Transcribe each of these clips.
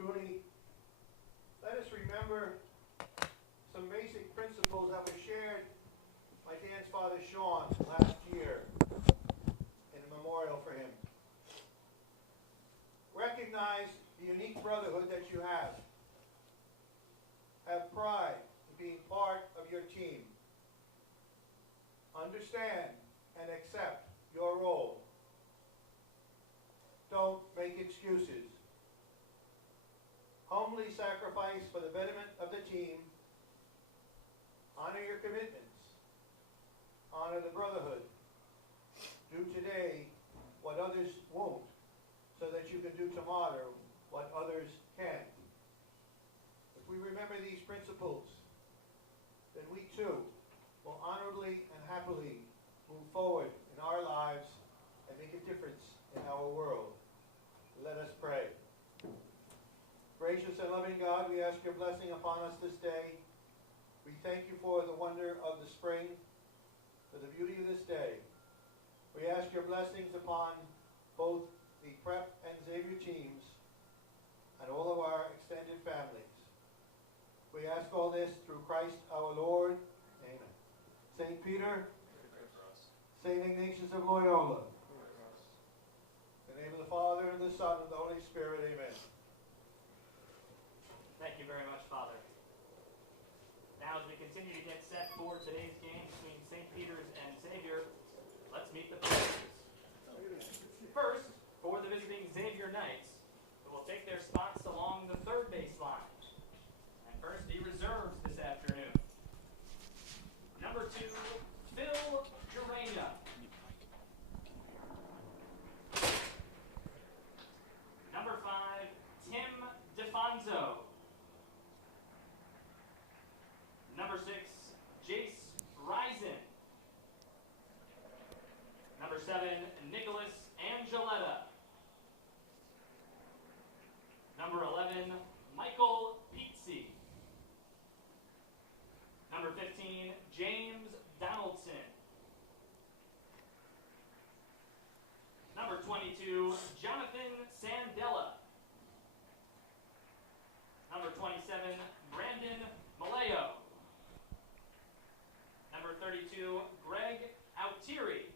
Cooney, let us remember some basic principles that were shared by Dan's father Sean last year in a memorial for him. Recognize the unique brotherhood that you have. Have pride in being part of your team. Understand and accept your role. Don't make excuses. Humbly sacrifice for the betterment of the team. Honor your commitments. Honor the brotherhood. Do today what others won't, so that you can do tomorrow what others can. If we remember these principles, then we too will honorably and happily move forward in our lives and make a difference in our world. Let us pray. Gracious and loving God, we ask your blessing upon us this day. We thank you for the wonder of the spring, for the beauty of this day. We ask your blessings upon both the Prep and Xavier teams and all of our extended families. We ask all this through Christ our Lord. Amen. St. Peter, St. Ignatius of Loyola. In the name of the Father, and the Son, and the Holy Spirit. Amen. Thank you very much, Father. Now, as we continue to get set for today's game between St. Peter's and Xavier, let's meet the players. First, for the visiting Xavier Knights, who will take their spots along the third baseline. And first, the reserves this afternoon. Number 2, Phil Gerania. Number 5, Tim DeFonso. Number 6, Jace Risen. Number 7, Nicholas Angeletta. Number 11, Michael Pizzi. Number 15, James Donaldson. Number 22, Jonathan Sandella. Number 27, Brandon Maleo. Number 32, Greg Autieri.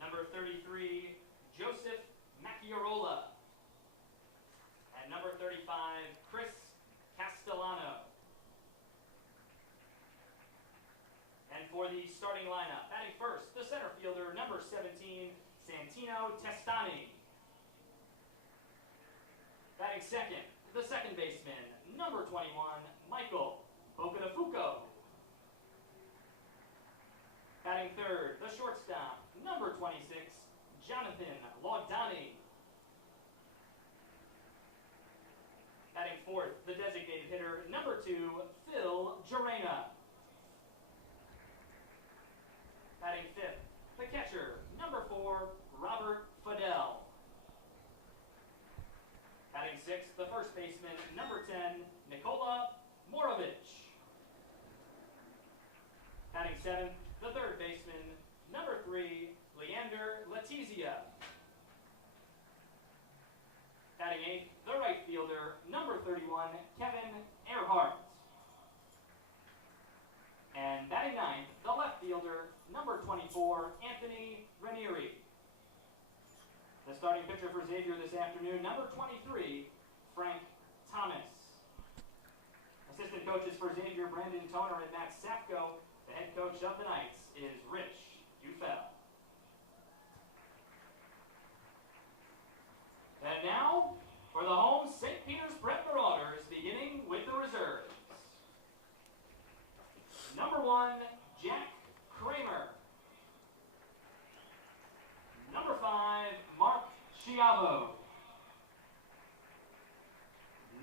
Number 33, Joseph Macchiarola. And number 35, Chris Castellano. And for the starting lineup, batting first, the center fielder, number 17, Santino Testani. Batting second, the second baseman, number 21, Michael Bocanafuco. Batting third, the shortstop, number 26, Jonathan Laudani. Batting fourth, the designated hitter, number 2, Phil Gerena. Batting fifth, the catcher, number 4, Robert Fidel. Batting sixth, the first baseman, number 10, Nikola Morovich. Batting seventh, the third baseman, number 3, Leander Letizia. Batting eighth, the right fielder, number 31, Kevin Earhart. And batting ninth, the left fielder, number 24, Anthony Ranieri. The starting pitcher for Xavier this afternoon, number 23, Frank Thomas. Assistant coaches for Xavier, Brandon Toner and Matt Sapko. The head coach of the Knights is Rich Dufel. And now, for the home St. Peter's Prep Marauders, beginning with the reserves. Number 1, Jack Kramer. Number 5, Mark Schiavo.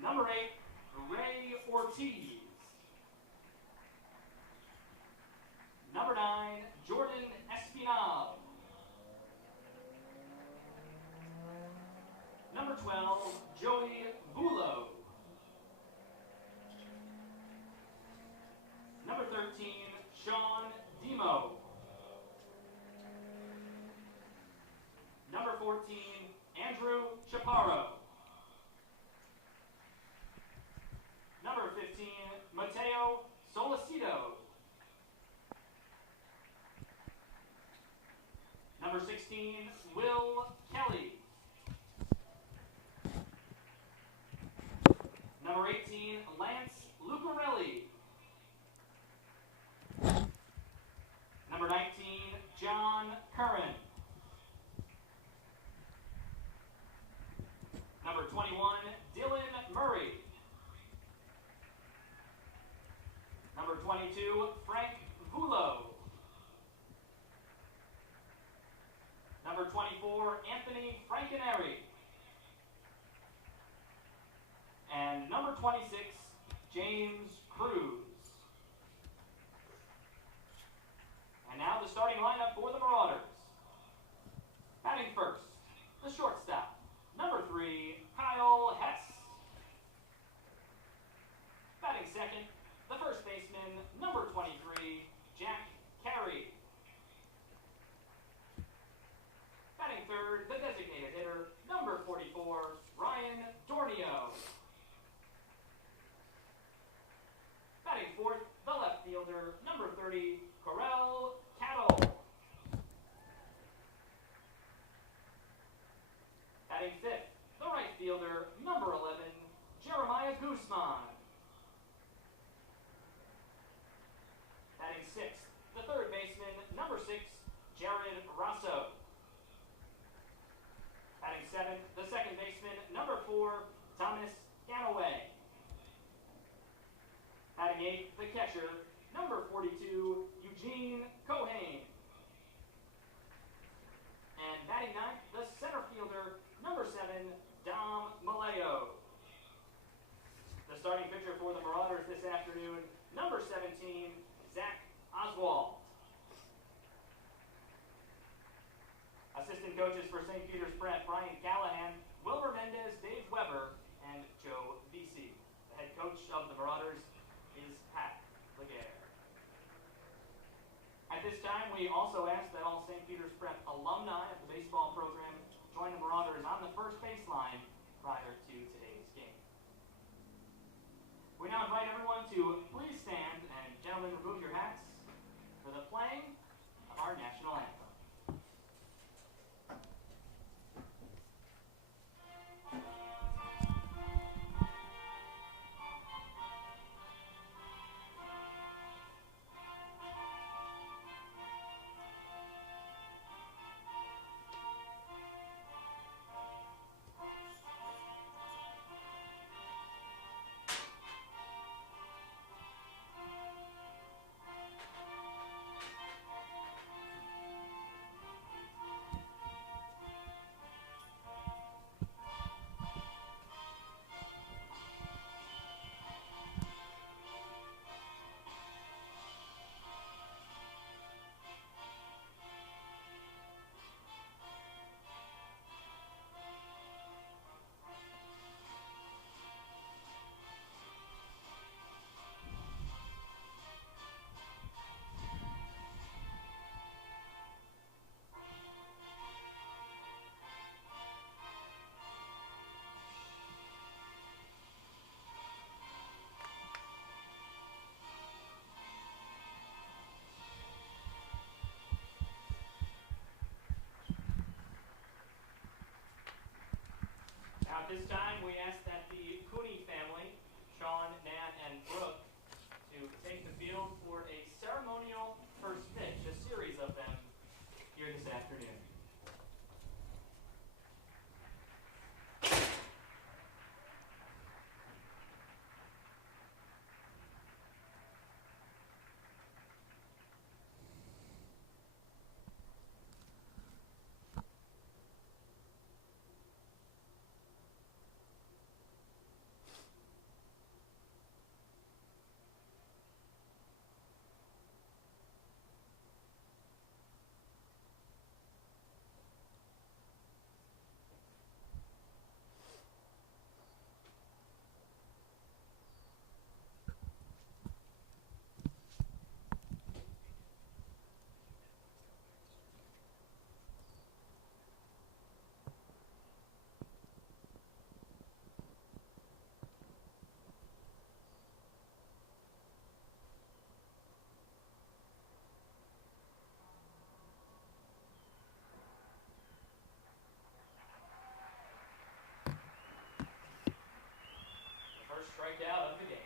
Number 8, Ray Ortiz. Number 9, Jordan Espinal. Number 12, Joey Bulo. Number 13, Sean Demo. Number 14, Andrew Chaparro. 16, Will Kelly. Number 18, Lance Lucarelli. Number 19, John Curran. Number 21, Dylan Murray. Number 22, Frank Vullo. Number 24, Anthony Francaneri. And number 26, James Cruz. And now the starting lineup for the Marauders. Batting first, the shortstop, number 3, Kyle Hess. Batting second, the first baseman, number 23, Jack Carey. Batting third, the designated hitter, number 44, Ryan Dornio. Batting fourth, the left fielder, number 30, Corel Cattle. Batting fifth, the right fielder, number 11, Jeremiah Guzman. Batting sixth, the third baseman, number 6, Jared Rosso. Batting seventh, the second baseman, number 4, Thomas Ganaway. Batting eighth, the catcher, number 42, Eugene Cohane. And batting ninth, the center fielder, number 7, Dom Maleo. The starting pitcher for the Marauders this afternoon, number 17, Zach Oswald. Assistant coaches for St. Peter's Prep, Brian Callahan, Wilbur Mendez, Dave Weber, and Joe Vesey. The head coach of the Marauders is Pat Laguerre. At this time, we also ask that all St. Peter's Prep alumni of the baseball program join the Marauders on the first baseline prior to today's game. We now invite everyone to please stand and, gentlemen, remove your hats for the playing of our national anthem. At this time, we ask that the Cooney family, Sean, Nan, and Brooke, to take the field for a ceremonial first pitch, a series of them here this afternoon. strikeout of the game.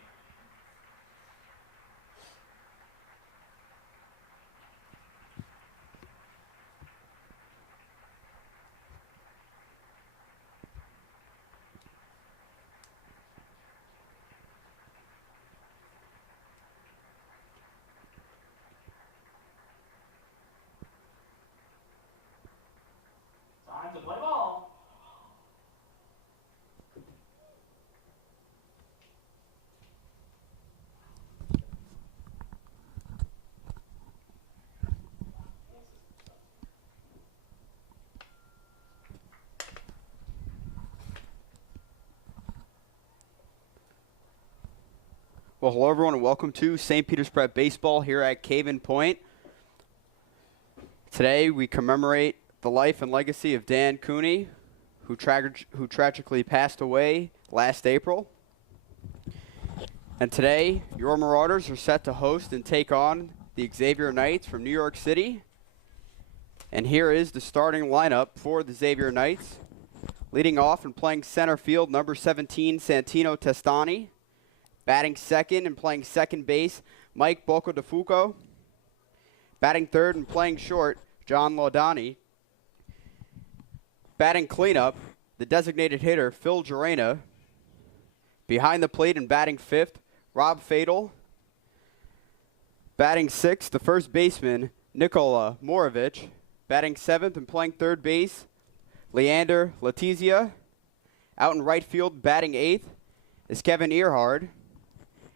Time to play ball. Well, hello everyone, and welcome to St. Peter's Prep Baseball here at Caven Point. Today we commemorate the life and legacy of Dan Cooney, who tragically passed away last April. And today, your Marauders are set to host and take on the Xavier Knights from New York City. And here is the starting lineup for the Xavier Knights. Leading off and playing center field, number 17, Santino Testani. Batting second and playing second base, Mike Bocodefuco. Batting third and playing short, John Laudani. Batting cleanup, the designated hitter, Phil Gerena. Behind the plate and batting fifth, Rob Fatal. Batting sixth, the first baseman, Nikola Morovich. Batting seventh and playing third base, Leander Letizia. Out in right field, batting eighth, is Kevin Earhard.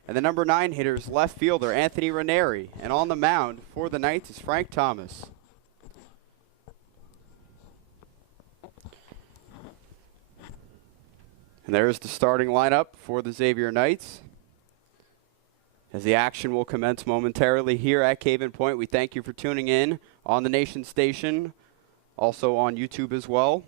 And the number 9 hitter is left fielder Anthony Ranieri. And on the mound for the Knights is Frank Thomas. And there's the starting lineup for the Xavier Knights. As the action will commence momentarily here at Caven Point, we thank you for tuning in on the Nation Station, also on YouTube as well.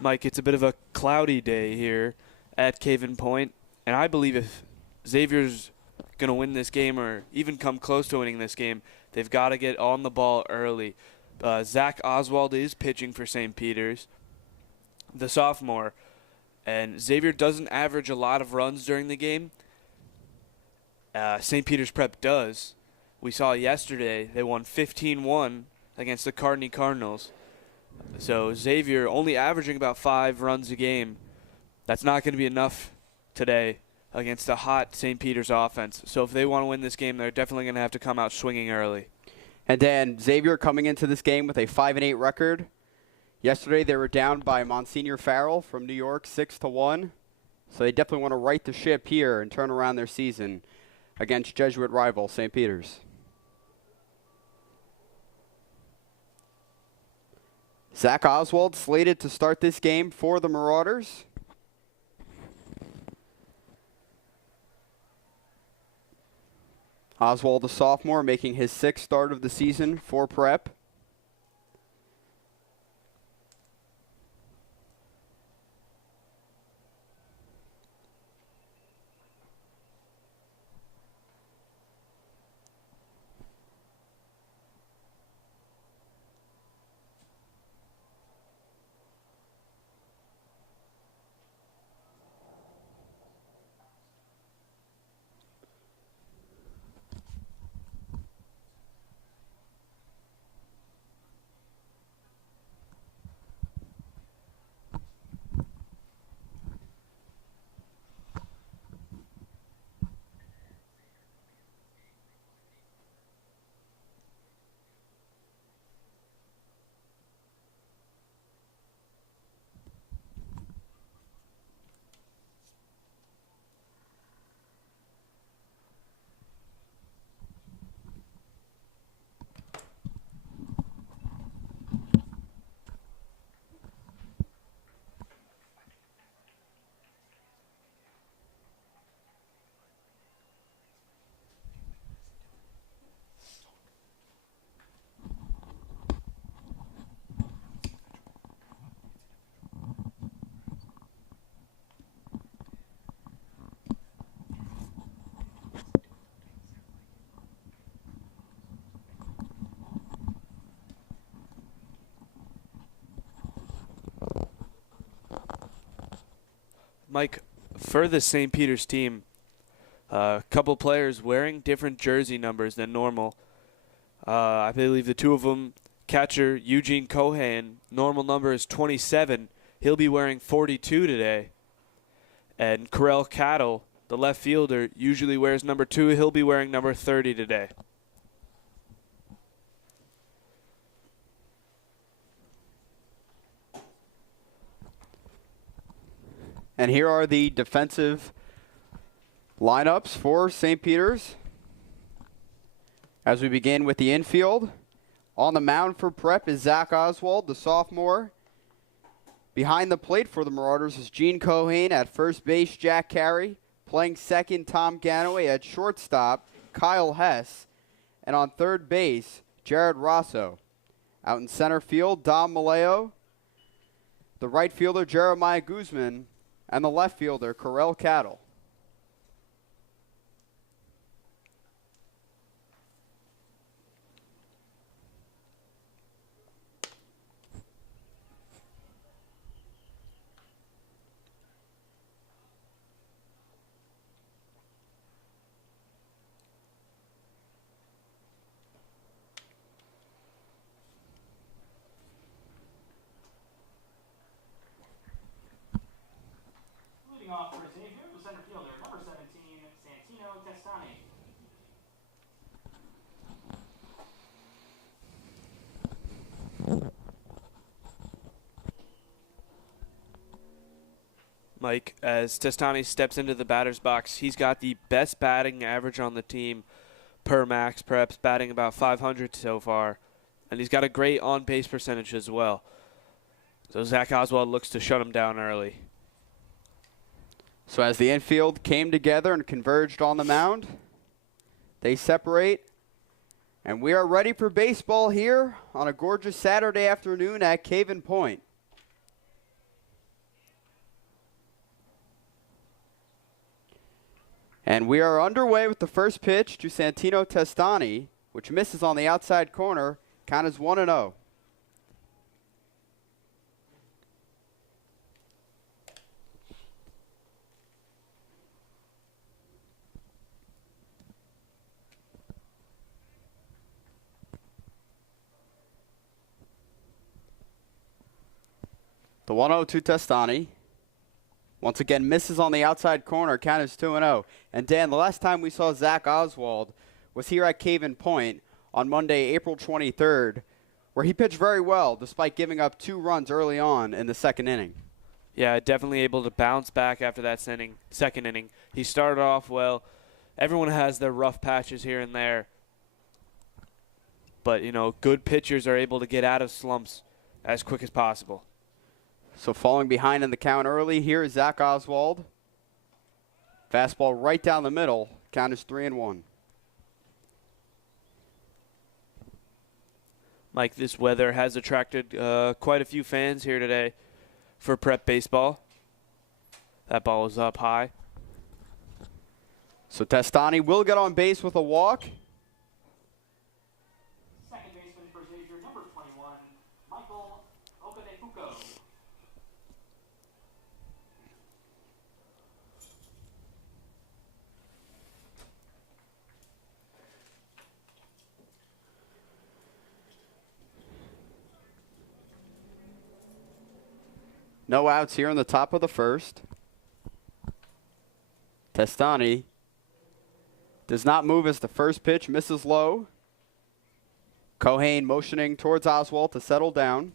Mike, it's a bit of a cloudy day here at Caven Point, and I believe if Xavier's going to win this game or even come close to winning this game, they've got to get on the ball early. Zach Oswald is pitching for St. Peter's, the sophomore, and Xavier doesn't average a lot of runs during the game. St. Peter's Prep does. We saw yesterday they won 15-1 against the Cooney Cardinals. So Xavier only averaging about 5 runs a game. That's not going to be enough today against a hot St. Peter's offense. So if they want to win this game, they're definitely going to have to come out swinging early. And then Xavier coming into this game with a 5-8 record. Yesterday they were down by Monsignor Farrell from New York 6-1. So they definitely want to right the ship here and turn around their season against Jesuit rival St. Peter's. Zach Oswald slated to start this game for the Marauders. Oswald, the sophomore, making his 6th start of the season for Prep. Mike, for the St. Peter's team, a couple players wearing different jersey numbers than normal. I believe the two of them, catcher Eugene Cohan, normal number is 27. He'll be wearing 42 today. And Corell Cattle, the left fielder, usually wears number 2. He'll be wearing number 30 today. And here are the defensive lineups for St. Peter's. As we begin with the infield, on the mound for Prep is Zach Oswald, the sophomore. Behind the plate for the Marauders is Gene Cohane. At first base, Jack Carey. Playing second, Tom Ganaway. At shortstop, Kyle Hess. And on third base, Jared Rosso. Out in center field, Dom Maleo. The right fielder, Jeremiah Guzman. And the left fielder, Corell Cattle. Leading off for Xavier, the center fielder, number 17, Santino Testani. Mike, as Testani steps into the batter's box, he's got the best batting average on the team per Max Preps, batting about 500 so far. And he's got a great on-base percentage as well. So Zach Oswald looks to shut him down early. So as the infield came together and converged on the mound, they separate. And we are ready for baseball here on a gorgeous Saturday afternoon at Caven Point. And we are underway with the first pitch to Santino Testani, which misses on the outside corner. Count is 1-0. The 1-0 to Testani. Once again, misses on the outside corner. Count is 2-0. And Dan, the last time we saw Zach Oswald was here at Caven Point on Monday, April 23rd, where he pitched very well despite giving up 2 runs early on in the second inning. Yeah, definitely able to bounce back after that second inning. He started off well. Everyone has their rough patches here and there. But, you know, good pitchers are able to get out of slumps as quick as possible. So falling behind in the count early, here is Zach Oswald. Fastball right down the middle. Count is 3-1. Mike, this weather has attracted quite a few fans here today for prep baseball. That ball is up high. So Testani will get on base with a walk. Second baseman for Xavier, number 21, Michael Okadefuko. No outs here in the top of the first. Testani does not move as the first pitch misses low. Cohane motioning towards Oswald to settle down.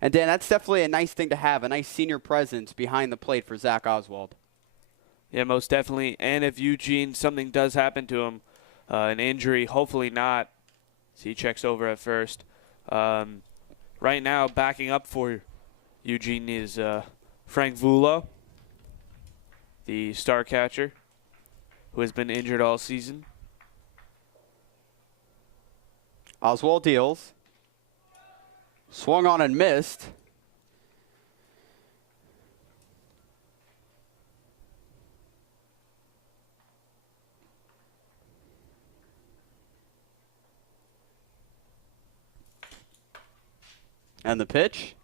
And Dan, that's definitely a nice thing to have, a nice senior presence behind the plate for Zach Oswald. Yeah, most definitely. And if Eugene, something does happen to him, an injury, hopefully not. So he checks over at first. Right now, backing up for Eugene is Frank Vulo, the star catcher, who has been injured all season. Oswald deals. Swung on and missed. And the pitch,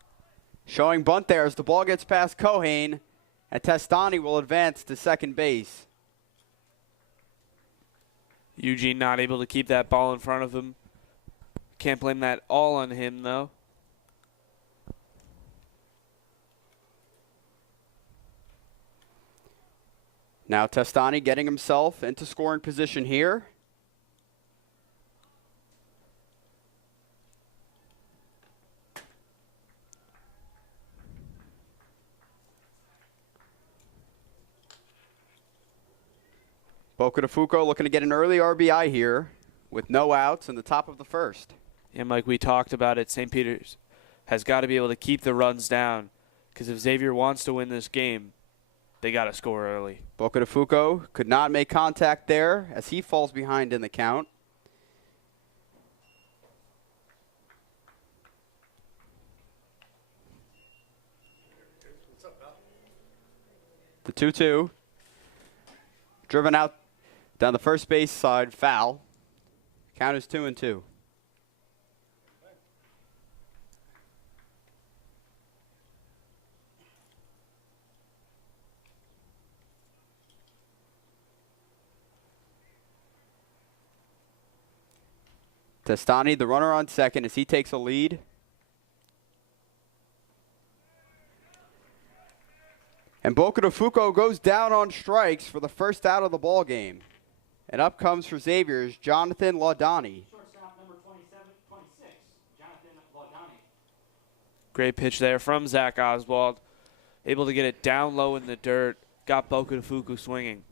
Showing bunt there as the ball gets past Cohane, and Testani will advance to second base. Eugene not able to keep that ball in front of him. Can't blame that all on him, though. Now Testani getting himself into scoring position here. Boca de Fuco looking to get an early RBI here with no outs in the top of the first. And like we talked about it, St. Peter's has got to be able to keep the runs down, because if Xavier wants to win this game, they got to score early. Boca de Fuco could not make contact there as he falls behind in the count. The 2-2. Driven out down the first base side, foul. Count is 2-2. Testani, the runner on second, as he takes a lead. And Boca de Fuco goes down on strikes for the first out of the ball game. And up comes for Xavier's Jonathan Laudani. Shortstop number 26, Jonathan Laudani. Great pitch there from Zach Oswald. Able to get it down low in the dirt. Got Boca de Fuco swinging.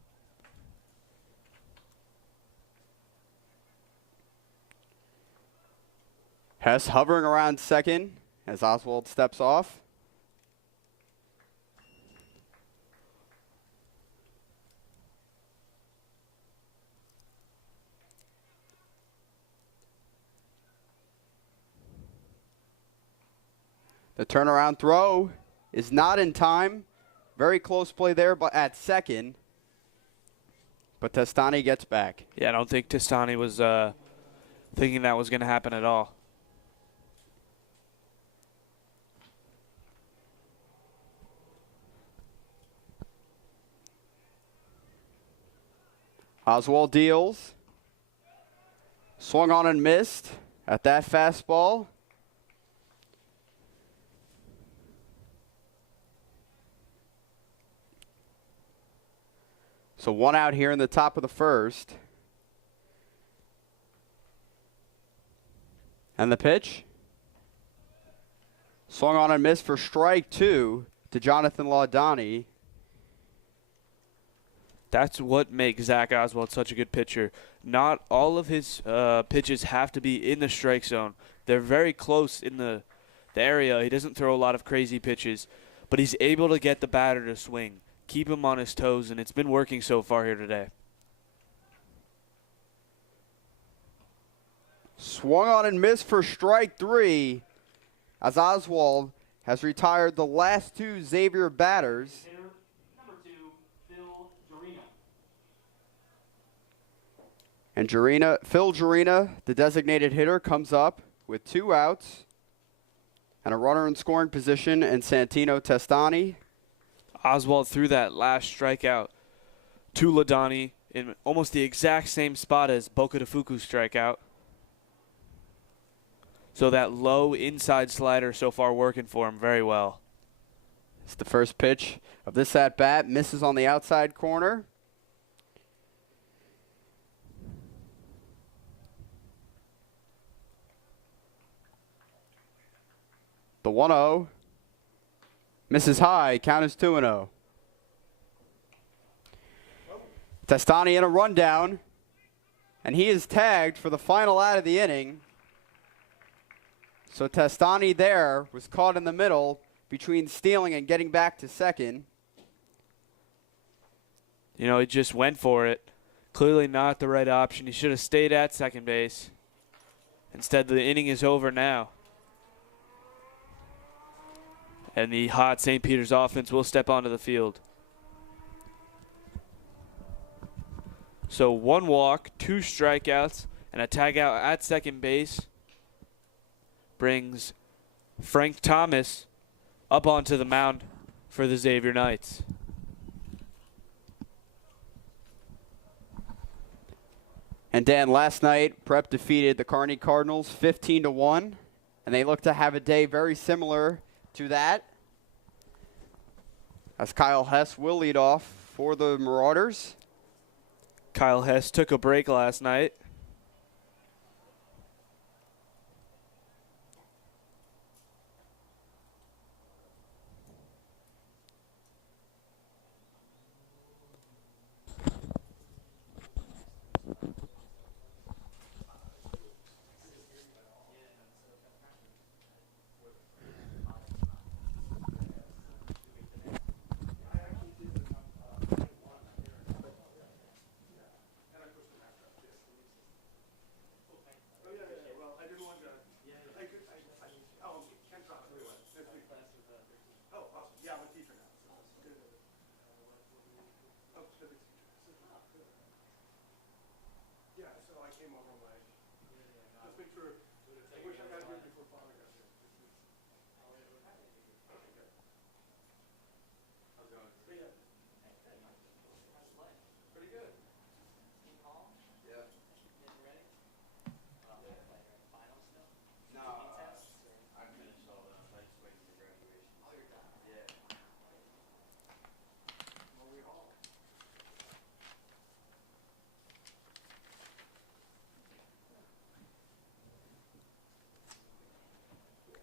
Hess hovering around second as Oswald steps off. The turnaround throw is not in time. Very close play there, but at second. But Testani gets back. Yeah, I don't think Testani was thinking that was going to happen at all. Oswald deals. Swung on and missed at that fastball. So one out here in the top of the first. And the pitch. Swung on and missed for strike two to Jonathan Laudani. That's what makes Zach Oswald such a good pitcher. Not all of his pitches have to be in the strike zone. They're very close in the area. He doesn't throw a lot of crazy pitches, but he's able to get the batter to swing, keep him on his toes, and it's been working so far here today. Swung on and missed for strike three as Oswald has retired the last two Xavier batters. Hitter number 2, Phil Jorina. And Phil Jorina, the designated hitter, comes up with 2 outs and a runner in scoring position and Santino Testani. Oswald threw that last strikeout to Laudani in almost the exact same spot as Boca de Fucu's strikeout. So that low inside slider so far working for him very well. It's the first pitch of this at-bat. Misses on the outside corner. The 1-0. Misses high. Count is 2-0. Testani in a rundown. And he is tagged for the final out of the inning. So Testani there was caught in the middle between stealing and getting back to second. You know, he just went for it. Clearly not the right option. He should have stayed at second base. Instead, the inning is over now. And the hot St. Peter's offense will step onto the field. So 1 walk, 2 strikeouts, and a tag out at second base brings Frank Thomas up onto the mound for the Xavier Knights. And Dan, last night, Prep defeated the Kearney Cardinals 15-1, and they look to have a day very similar to that, as Kyle Hess will lead off for the Marauders. Kyle Hess took a break last night.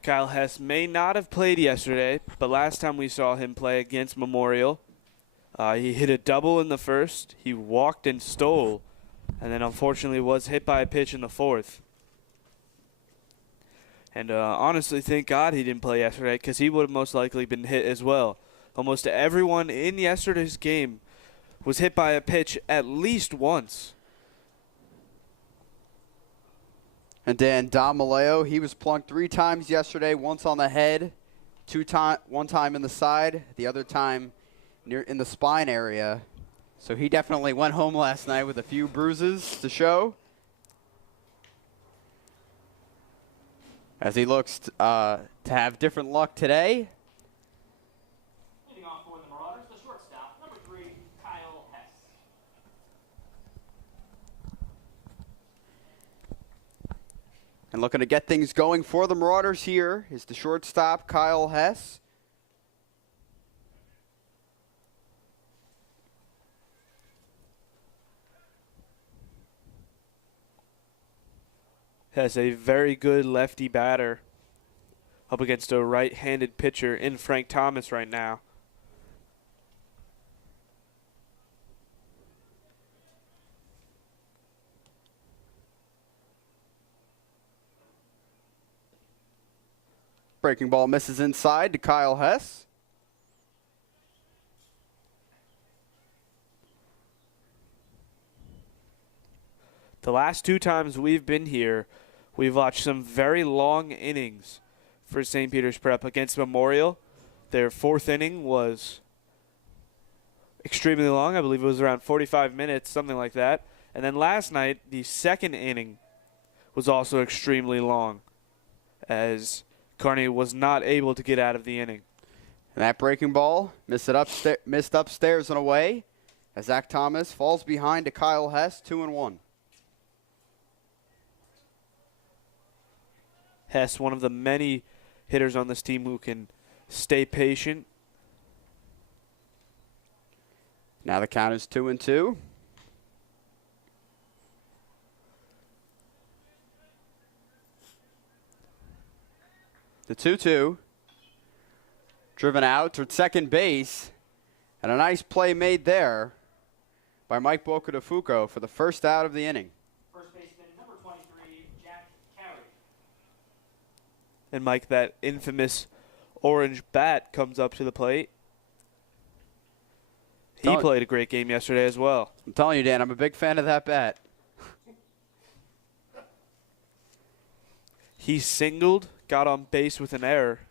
Kyle Hess may not have played yesterday, but last time we saw him play against Memorial, he hit a double in the first. He walked and stole, and then unfortunately was hit by a pitch in the fourth. And honestly, thank God he didn't play yesterday, because he would have most likely been hit as well. Almost everyone in yesterday's game was hit by a pitch at least once. And then Dom Maleo, he was plunked 3 times yesterday, once on the head, one time in the side, the other time near in the spine area. So he definitely went home last night with a few bruises to show, as he looks to have different luck today. Leading off for the Marauders, the shortstop, number 3, Kyle Hess. And looking to get things going for the Marauders here is the shortstop, Kyle Hess. Hess, a very good lefty batter, up against a right-handed pitcher in Frank Thomas right now. Breaking ball misses inside to Kyle Hess. The last 2 times we've been here, we've watched some very long innings for St. Peter's Prep against Memorial. Their 4th inning was extremely long. I believe it was around 45 minutes, something like that. And then last night, the 2nd inning was also extremely long, as Kearney was not able to get out of the inning. And that breaking ball missed upstairs and away, as Zach Thomas falls behind to Kyle Hess, 2-1. Hess, one of the many hitters on this team who can stay patient. Now the count is 2-2. The 2-2. Driven out to second base. And a nice play made there by Mike Bocadefuco for the first out of the inning. First baseman, number 23, Jack Carey. And Mike, that infamous orange bat comes up to the plate. He played a great game yesterday as well. I'm telling you, Dan, I'm a big fan of that bat. He singled, got on base with an error,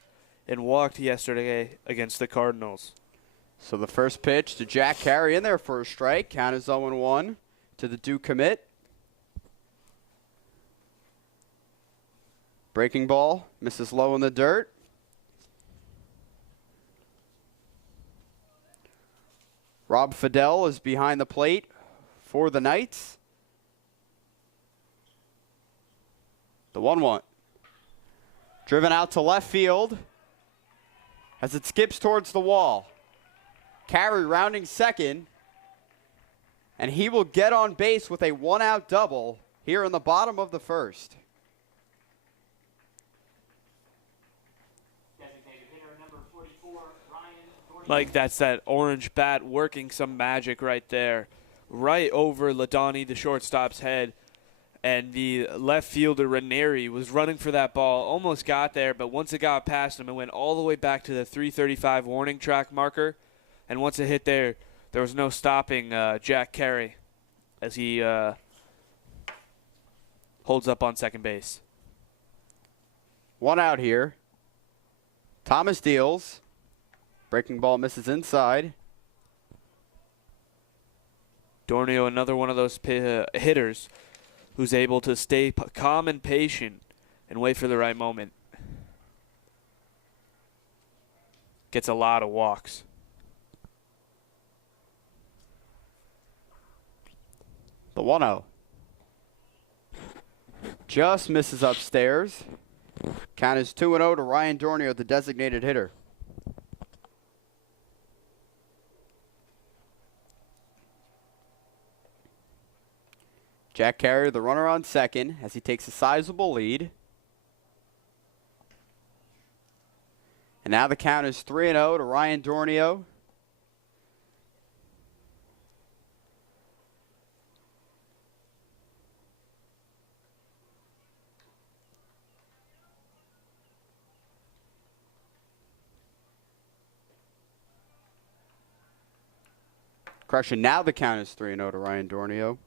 and walked yesterday against the Cardinals. So the first pitch to Jack Carey in there for a strike. Count is 0-1 to the Duke commit. Breaking ball misses low in the dirt. Rob Fidel is behind the plate for the Knights. The 1-1. Driven out to left field as it skips towards the wall. Carey rounding second, and he will get on base with a 1-out double here in the bottom of the first. Designated hitter number 44, Ryan Dornier. Like, that's that orange bat working some magic right there. Right over Ladani, the shortstop's head. And the left fielder, Ranieri, was running for that ball, almost got there, but once it got past him, it went all the way back to the 335 warning track marker. And once it hit there, there was no stopping Jack Carey as he holds up on second base. 1 out here. Thomas deals. Breaking ball misses inside. Dornio, another one of those hitters who's able to stay calm and patient and wait for the right moment. Gets a lot of walks. The 1-0. Just misses upstairs. Count is 2-0 to Ryan Dornio, the designated hitter. Jack Carey, the runner on second, as he takes a sizable lead. And now the count is 3-0 to Ryan Dornio. Correction, now the count is 3-0 to Ryan Dornio.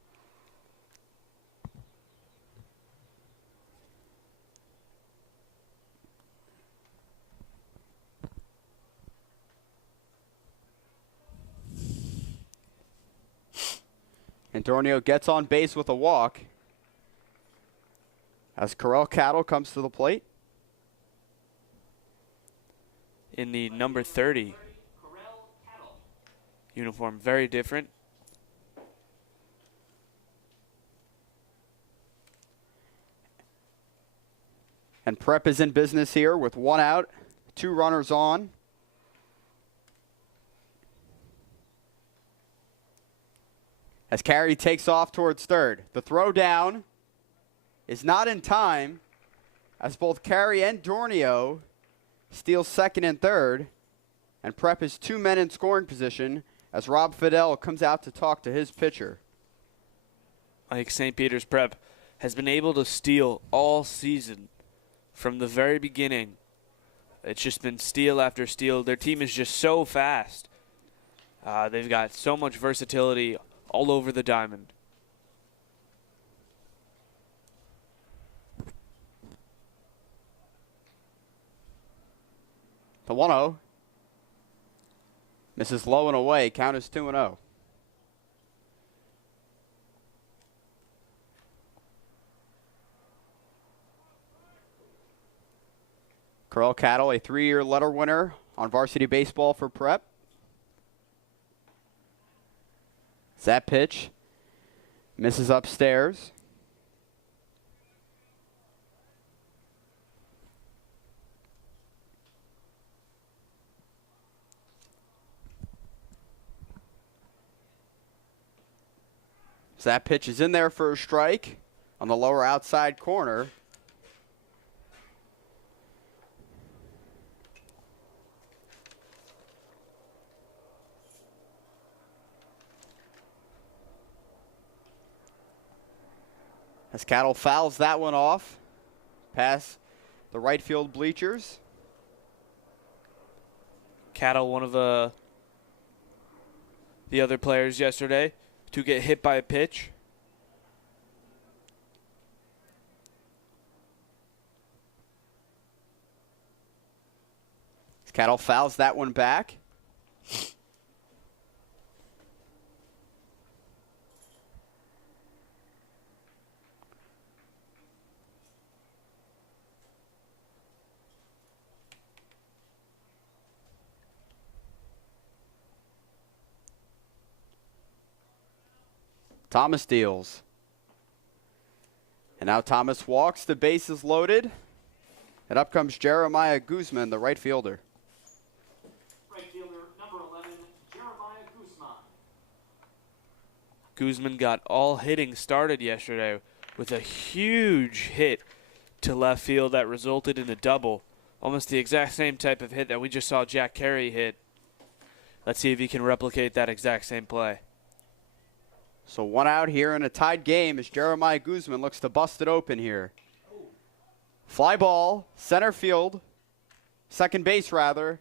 And Dornio gets on base with a walk as Corell Cattle comes to the plate. In the number 30 uniform, very different. And Prep is in business here with 1 out, 2 runners on. As Carey takes off towards third. The throw down is not in time as both Carey and Dornio steal second and third. And Prep is 2 men in scoring position as Rob Fidel comes out to talk to his pitcher. Like St. Peter's Prep has been able to steal all season from the very beginning. It's just been steal after steal. Their team is just so fast. They've got so much versatility all over the diamond. The 1-0. Misses low and away. Count is 2-0. Corell Cattle, a 3-year letter winner on varsity baseball for Prep. That pitch misses upstairs. That pitch is in there for a strike on the lower outside corner. As Cattle fouls that one off past the right field bleachers. Cattle, one of the other players yesterday to get hit by a pitch. As Cattle fouls that one back. Thomas deals. And now Thomas walks. The base is loaded. And up comes Jeremiah Guzman, the right fielder. Right fielder, number 11, Jeremiah Guzman. Guzman got all hitting started yesterday with a huge hit to left field that resulted in a double. Almost the exact same type of hit that we just saw Jack Carey hit. Let's see if he can replicate that exact same play. So 1 out here in a tied game as Jeremiah Guzman looks to bust it open here. Fly ball, center field, second base rather,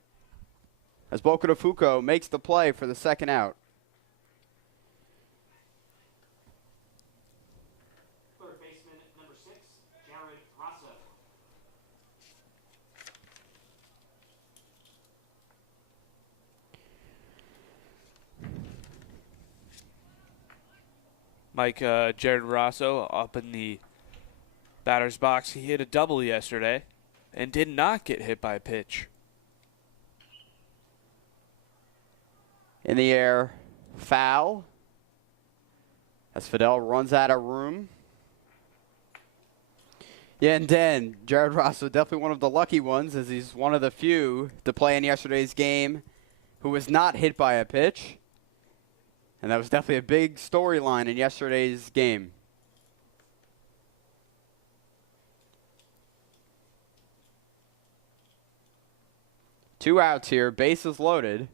as Boca de Fuco makes the play for the second out. Third baseman, number 6, Jared Rosso. Mike, Jared Rosso up in the batter's box. He hit a double yesterday and did not get hit by a pitch. In the air, foul, as Fidel runs out of room. Yeah, and then Jared Rosso, definitely one of the lucky ones, as he's one of the few to play in yesterday's game who was not hit by a pitch. And that was definitely a big storyline in yesterday's game. Two outs here, bases loaded.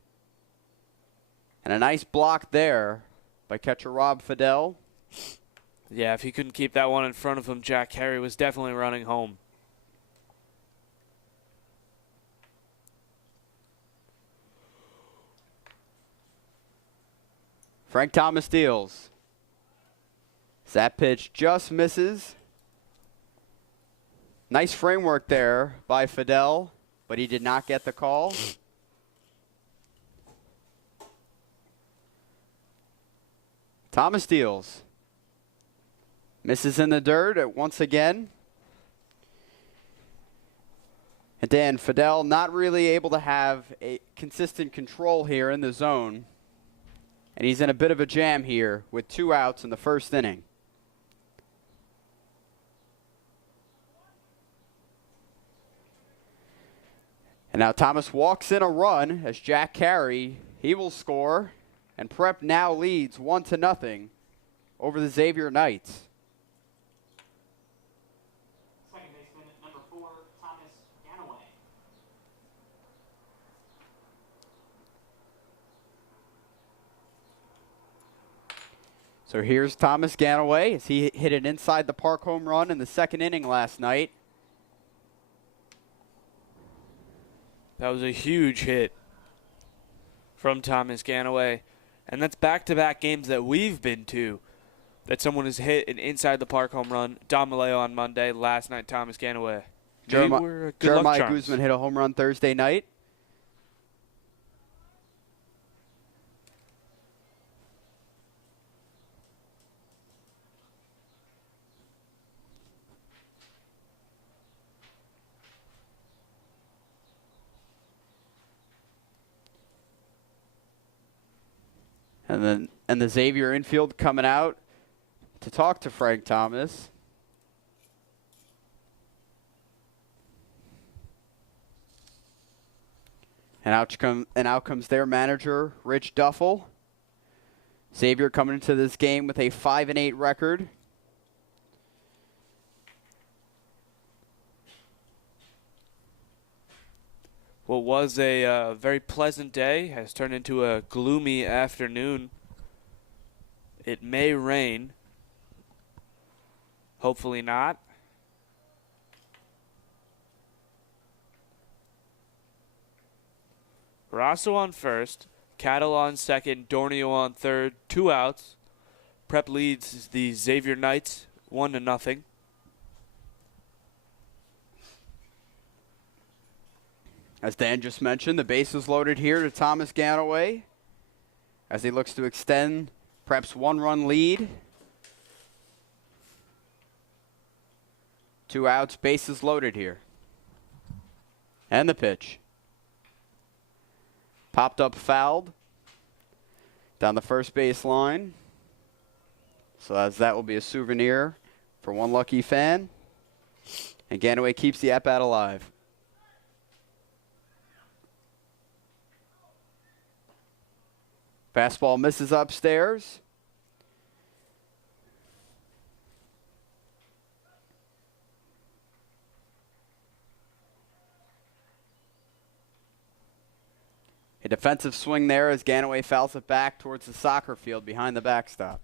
And a nice block there by catcher Rob Fidel. Yeah, if he couldn't keep that one in front of him, Jack Carey was definitely running home. Frank Thomas deals. That pitch just misses. Nice framework there by Fidel, but he did not get the call. Thomas deals. Misses in the dirt once again. And then Fidel not really able to have a consistent control here in the zone. And he's in a bit of a jam here with 2 outs in the first inning. And now Thomas walks in a run as Jack Carey, he will score. And Prep now leads 1-0 over the Xavier Knights. Second baseman, number 4, Thomas Ganaway. So here's Thomas Ganaway as he hit an inside the park home run in the second inning last night. That was a huge hit from Thomas Ganaway. And that's back-to-back games that we've been to, that someone has hit an inside-the-park home run. Don Maleo on Monday, last night Thomas Ganaway. Jeremiah Guzman hit a home run Thursday night. And the Xavier infield coming out to talk to Frank Thomas. And out comes their manager, Rich Duffel. Xavier coming into this game with a 5-8 record. What was a very pleasant day has turned into a gloomy afternoon. It may rain. Hopefully not. Rosso on first, Cattle on second, Dornio on third, 2 outs. Prep leads the Xavier Knights 1-0. As Dan just mentioned, the base is loaded here to Thomas Ganaway as he looks to extend Prep's 1-run lead. 2 outs, bases loaded here. And the pitch. Popped up, fouled. Down the first base line. So as that will be a souvenir for one lucky fan. And Ganaway keeps the at-bat alive. Fastball misses upstairs. A defensive swing there as Ganaway fouls it back towards the soccer field behind the backstop.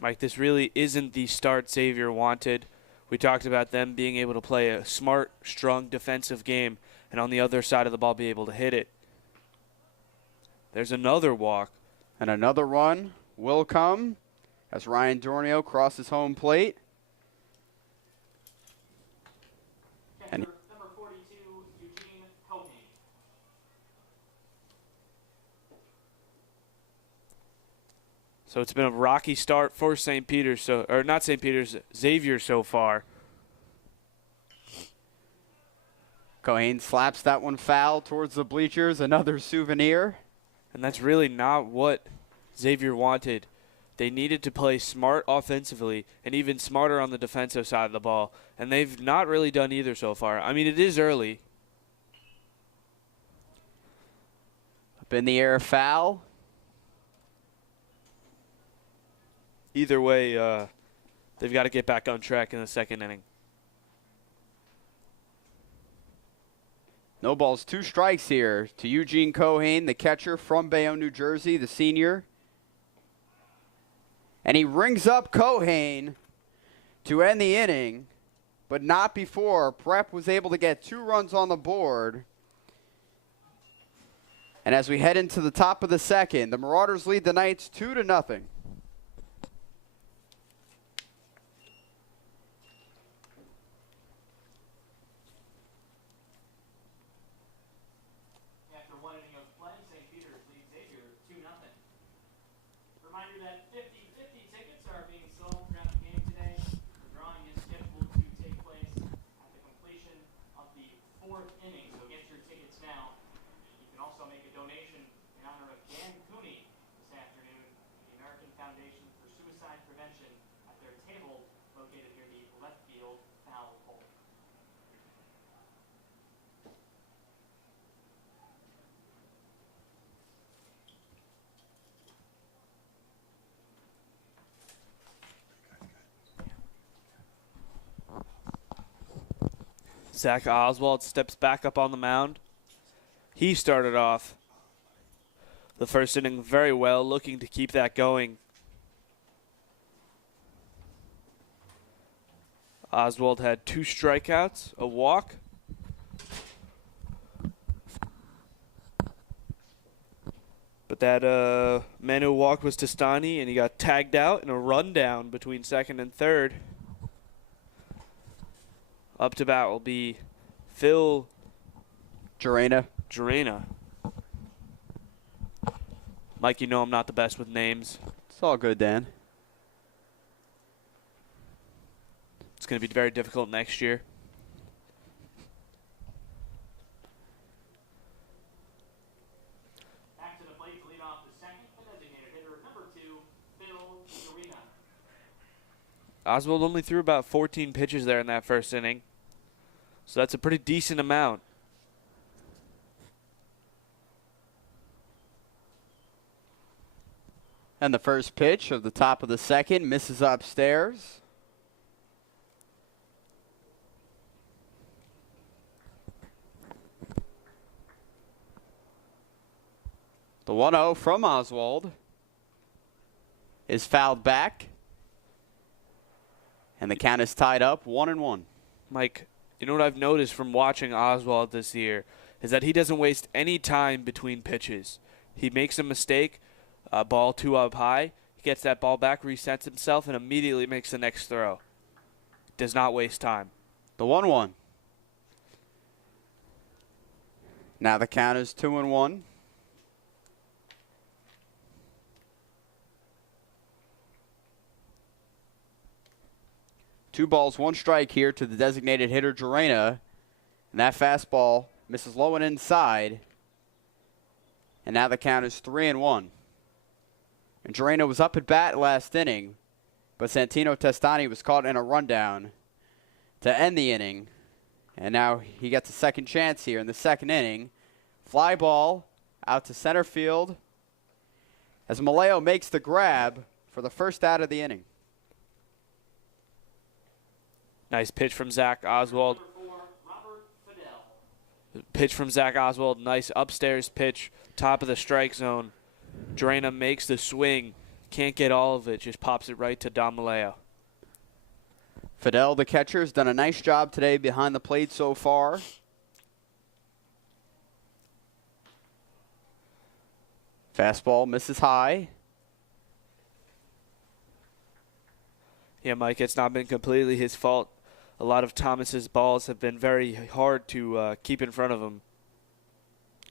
Mike, this really isn't the start Xavier wanted. We talked about them being able to play a smart, strong defensive game, and on the other side of the ball be able to hit it. There's another walk. And another run will come as Ryan Dornio crosses home plate. And Number 42, Eugene Cooney. So it's been a rocky start for St. Peter's, or not St. Peter's, Xavier so far. Cohane slaps that one foul towards the bleachers, another souvenir. And that's really not what Xavier wanted. They needed to play smart offensively and even smarter on the defensive side of the ball. And they've not really done either so far. I mean, it is early. Up in the air foul. Either way, they've got to get back on track in the second inning. No balls, 2 strikes here to Eugene Cohane, the catcher from Bayonne, New Jersey, the senior. And he rings up Cohane to end the inning, but not before Prep was able to get 2 runs on the board. And as we head into the top of the second, the Marauders lead the Knights 2-0. After one inning of play, St. Peter's leads Xavier 2-0. Reminder that 50-50 tickets are being sold throughout the game today. The drawing is scheduled to take place at the completion of the 4th inning, so get your tickets now. You can also make a donation in honor of Dan Cooney this afternoon, the American Foundation for Suicide Prevention, at their table located near the left field foul pole. Zach Oswald steps back up on the mound. He started off the first inning very well, looking to keep that going. Oswald had 2 strikeouts, a walk. But that man who walked was Tastani, and he got tagged out in a rundown between second and third. Up to bat will be Phil Gerena. Mike, you know I'm not the best with names. It's all good, Dan. It's going to be very difficult next year. Back to the plate to lead off the second, the designated hitter, number 2, Phil Gerena. Oswald only threw about 14 pitches there in that first inning. So that's a pretty decent amount. And the first pitch of the top of the second misses upstairs. The 1-0 from Oswald is fouled back. And the count is tied up 1-1. Mike, you know what I've noticed from watching Oswald this year is that he doesn't waste any time between pitches. He makes a mistake, ball 2 up high, he gets that ball back, resets himself, and immediately makes the next throw. Does not waste time. The 1-1. Now the count is 2-1. Two balls, 1 strike here to the designated hitter, Gerena. And that fastball misses low and inside. And now the count is 3-1. And Dorena was up at bat last inning, but Santino Testani was caught in a rundown to end the inning. And now he gets a second chance here in the second inning. Fly ball out to center field as Maleo makes the grab for the first out of the inning. Nice pitch from Zach Oswald. Pitch from Zach Oswald. Nice upstairs pitch. Top of the strike zone. Dorena makes the swing. Can't get all of it. Just pops it right to Dom Maleo. Fidel, the catcher, has done a nice job today behind the plate so far. Fastball misses high. Yeah, Mike, it's not been completely his fault. A lot of Thomas's balls have been very hard to keep in front of him.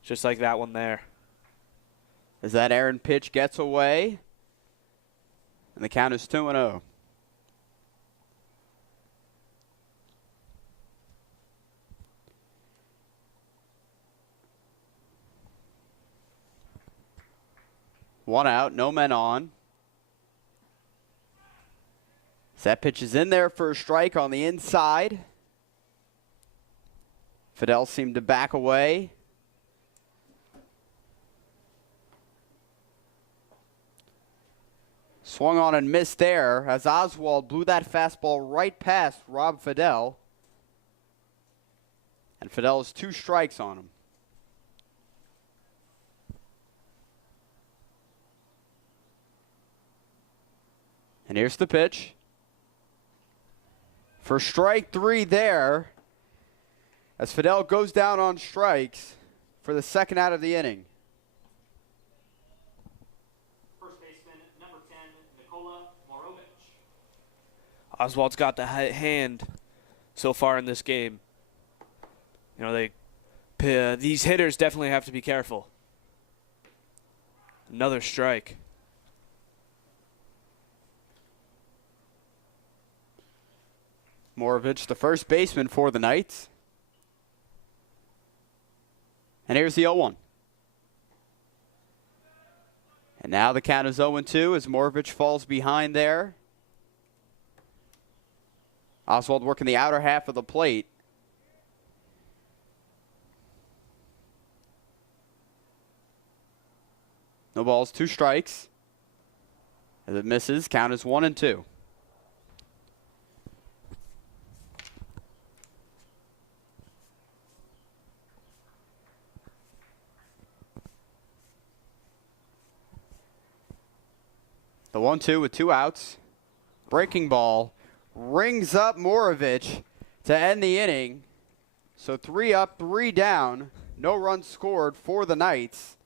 Just like that one there. As that errant pitch gets away. And the count is 2-0. One out, no men on. That pitch is in there for a strike on the inside. Fidel seemed to back away. Swung on and missed there as Oswald blew that fastball right past Rob Fidel. And Fidel has 2 strikes on him. And here's the pitch. For strike 3 there, as Fidel goes down on strikes for the second out of the inning. First baseman, number 10, Nikola Morovich. Oswald's got the hand so far in this game. You know, these hitters definitely have to be careful. Another strike. Morovich, the first baseman for the Knights. And here's the 0-1. And now the count is 0-2 as Morovich falls behind there. Oswald working the outer half of the plate. No balls, 2 strikes. As it misses, count is 1-2. The 1-2 with 2 outs. Breaking ball rings up Morovich to end the inning. So 3 up, 3 down. No runs scored for the Knights.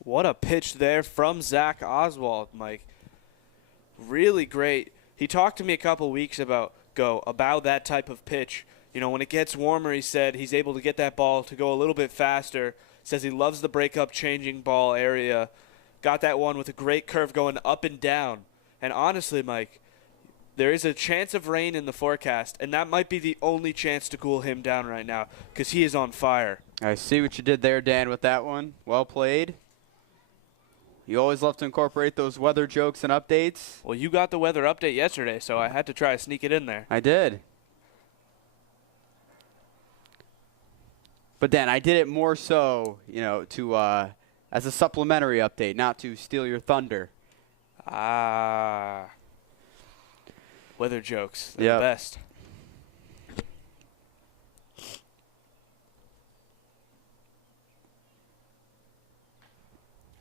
What a pitch there from Zach Oswald, Mike. Really great. He talked to me a couple weeks about that type of pitch. You know, when it gets warmer, he said he's able to get that ball to go a little bit faster. Says he loves the breakup changing ball area. Got that one with a great curve going up and down. And honestly, Mike, there is a chance of rain in the forecast, and that might be the only chance to cool him down right now because he is on fire. I see what you did there, Dan, with that one. Well played. You always love to incorporate those weather jokes and updates. Well, you got the weather update yesterday, so I had to try to sneak it in there. I did. But Dan, I did it more so, to as a supplementary update, not to steal your thunder. Ah. Weather jokes. They're Yep. the best.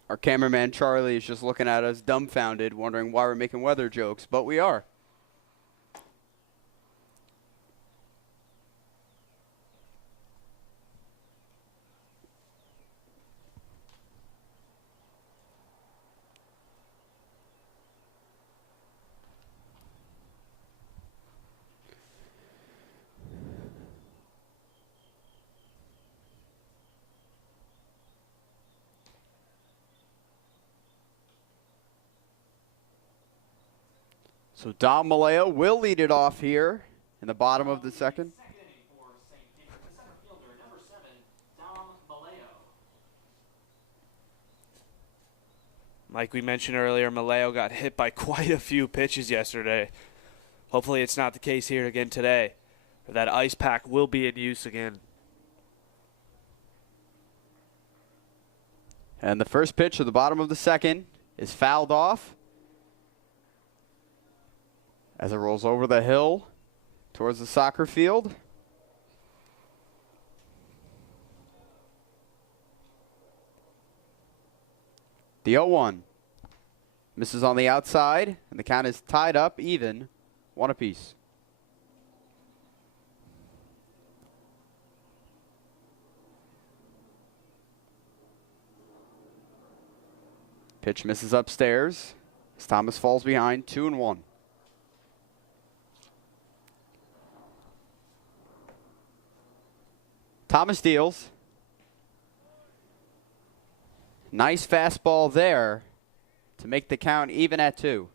Our cameraman Charlie is just looking at us dumbfounded, wondering why we're making weather jokes, but we are. So Dom Maleo will lead it off here in the bottom of the second. Second inning for St. Peter, the center fielder, number 7, Dom Maleo. Like we mentioned earlier, Maleo got hit by quite a few pitches yesterday. Hopefully it's not the case here again today. Or that ice pack will be in use again. And the first pitch of the bottom of the second is fouled off as it rolls over the hill towards the soccer field. The 0-1 misses on the outside, and the count is tied up even, one apiece. Pitch misses upstairs as Thomas falls behind, 2-1. Thomas deals. Nice fastball there to make the count even at 2.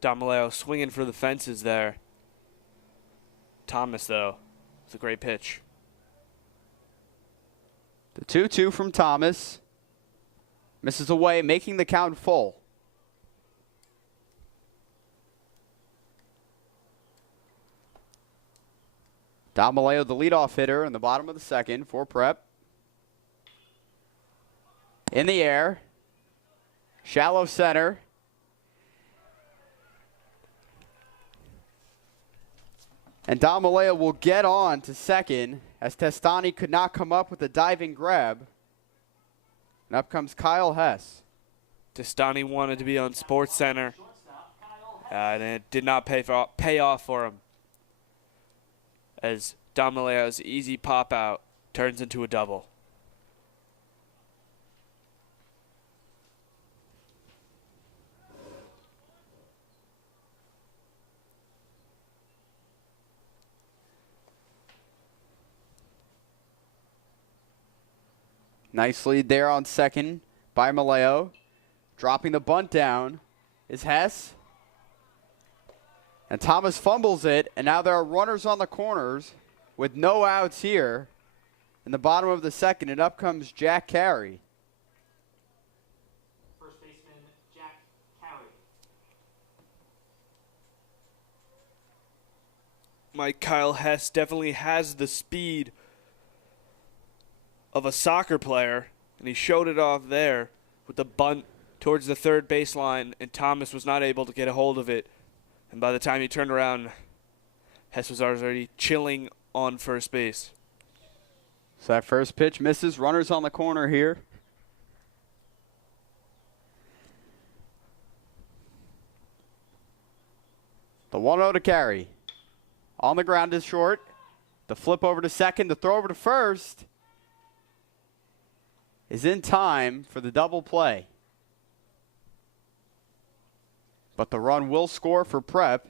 Don Maleo swinging for the fences there. Thomas, though, it's a great pitch. The 2-2 from Thomas. Misses away, making the count full. Don Maleo, the leadoff hitter in the bottom of the second for Prep. In the air. Shallow center. And Don Maleo will get on to second as Testani could not come up with a diving grab. And up comes Kyle Hess. Testani wanted to be on Sports Center, and it did not pay off for him. As Don Maleo's easy pop out turns into a double. Nice lead there on second by Maleo. Dropping the bunt down is Hess. And Thomas fumbles it, and now there are runners on the corners with no outs here. In the bottom of the second, and up comes Jack Carey. First baseman, Jack Carey. Mike Kyle Hess definitely has the speed of a soccer player, and he showed it off there with the bunt towards the third baseline, and Thomas was not able to get a hold of it. And by the time he turned around, Hess was already chilling on first base. So that first pitch misses. Runners on the corner here. The 1-0 to Carey. On the ground is short. The flip over to second. The throw over to first is in time for the double play. But the run will score for Prep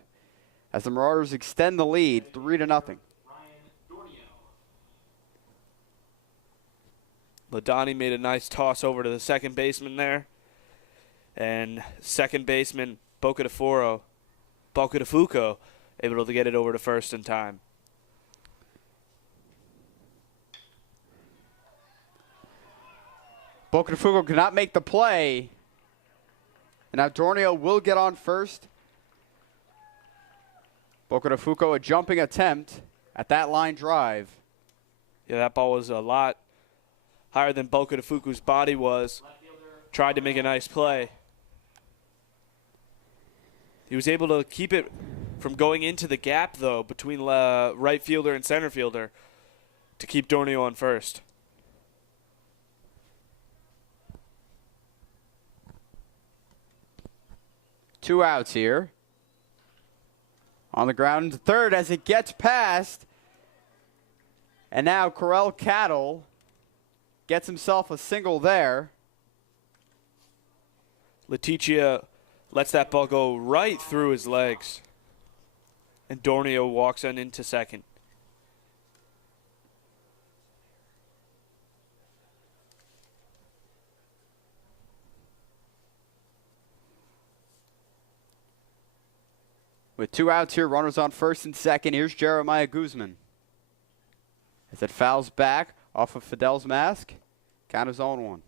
as the Marauders extend the lead 3-0. Ladani made a nice toss over to the second baseman there. And second baseman Bocatafuco able to get it over to first in time. Bocatafuco could not make the play. And now Dornio will get on first. Bocatafuco, a jumping attempt at that line drive. Yeah, that ball was a lot higher than Bocatafuco's body was. Tried to make a nice play. He was able to keep it from going into the gap, though, between right fielder and center fielder to keep Dornio on first. Two outs here. On the ground to third as it gets past. And now Corel Cattle gets himself a single there. Leticia lets that ball go right through his legs. And Dornio walks on into second. With two outs here, runners on first and second. Here's Jeremiah Guzman. As it fouls back off of Fidel's mask. Count is 0-1.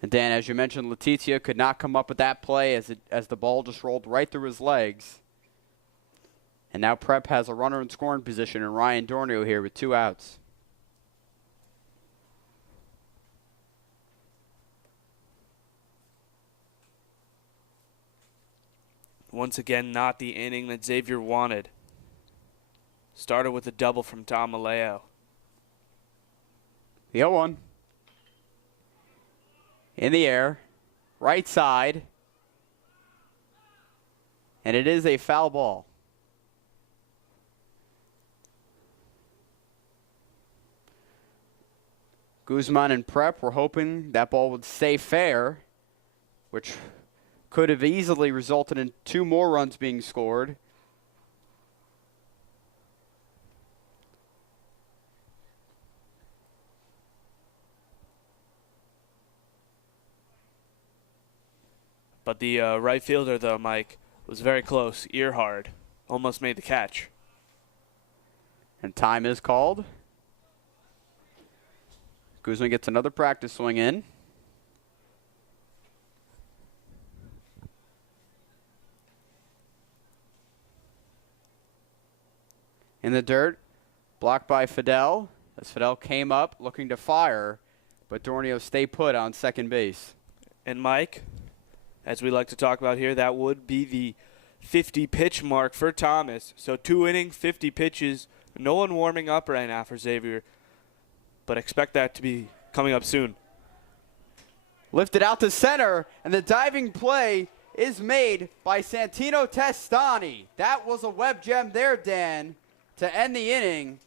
And Dan, as you mentioned, Letizia could not come up with that play as the ball just rolled right through his legs. And now Prep has a runner in scoring position, and Ryan Dornio here with 2 outs. Once again, not the inning that Xavier wanted. Started with a double from Tom Maleo. The 0-1. In the air. Right side. And it is a foul ball. Guzman and Prep were hoping that ball would stay fair, which could have easily resulted in 2 more runs being scored. But the right fielder, though, Mike, was very close, ear hard. Almost made the catch. And time is called. Guzman gets another practice swing in. In the dirt, blocked by Fidel, as Fidel came up looking to fire, but Dornio stayed put on second base. And Mike, as we like to talk about here, that would be the 50 pitch mark for Thomas. So 2 innings, 50 pitches. No one warming up right now for Xavier, but expect that to be coming up soon. Lifted out to center, and the diving play is made by Santino Testani. That was a web gem there, Dan, to end the inning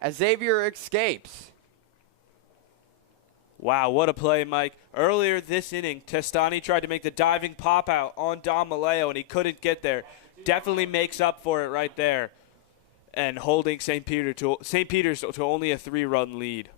as Xavier escapes. Wow, what a play, Mike. Earlier this inning, Testani tried to make the diving pop out on Dom Maleo, and he couldn't get there. Definitely makes up for it right there. And holding St. Peter's to only a 3-run lead.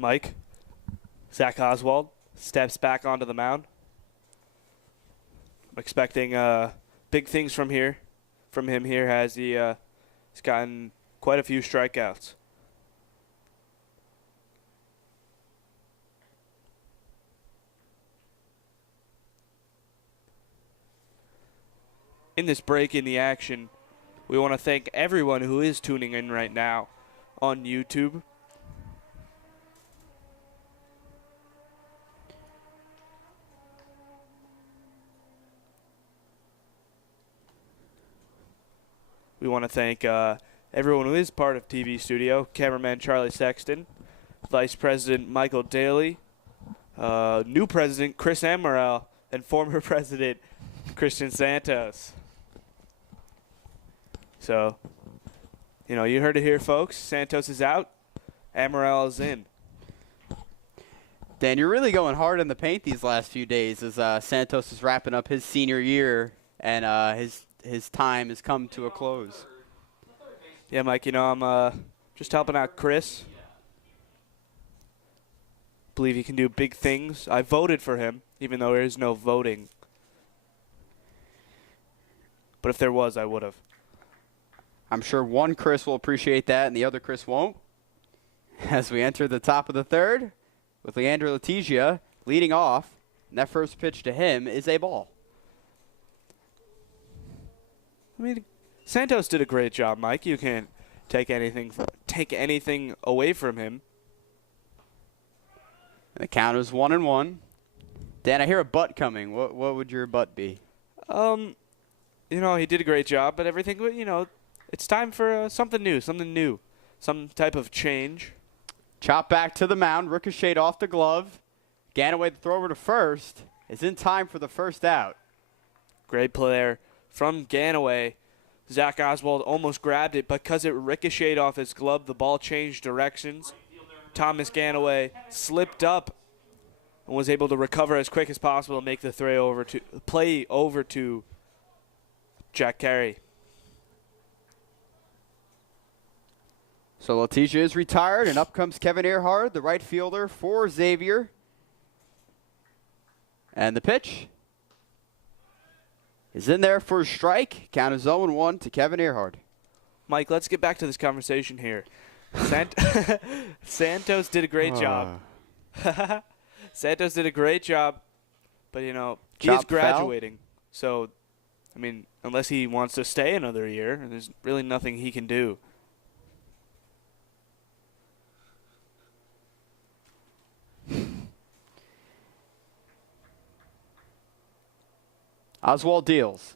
Mike, Zach Oswald steps back onto the mound. I'm expecting big things from him here as he's gotten quite a few strikeouts. In this break in the action, we want to thank everyone who is tuning in right now on YouTube. We want to thank everyone who is part of TV Studio, cameraman Charlie Sexton, Vice President Michael Daly, new President Chris Amaral, and former President Christian Santos. So, you heard it here, folks. Santos is out. Amaral is in. Dan, you're really going hard in the paint these last few days as Santos is wrapping up his senior year and his time has come to a close. Yeah, Mike, I'm just helping out Chris. Believe he can do big things. I voted for him, even though there is no voting. But if there was, I would have. I'm sure one Chris will appreciate that and the other Chris won't. As we enter the top of the third with Leandro Letizia leading off, and that first pitch to him is a ball. I mean, Santos did a great job, Mike. You can't take anything away from him. And the count is 1-1. Dan, I hear a butt coming. What would your butt be? He did a great job, but everything, it's time for something new, some type of change. Chop back to the mound, ricocheted off the glove. Ganaway, the throw over to first, is in time for the first out. Great play there from Ganaway. Zach Oswald almost grabbed it, but because it ricocheted off his glove, the ball changed directions. Thomas Ganaway slipped up and was able to recover as quick as possible and make the play over to Jack Carey. So Letitia is retired, and up comes Kevin Earhart, the right fielder for Xavier. And the pitch is in there for a strike. Count is 0-1 to Kevin Earhart. Mike, let's get back to this conversation here. Santos did a great job. Santos did a great job, but, he is graduating. So, unless he wants to stay another year, there's really nothing he can do. Oswald deals.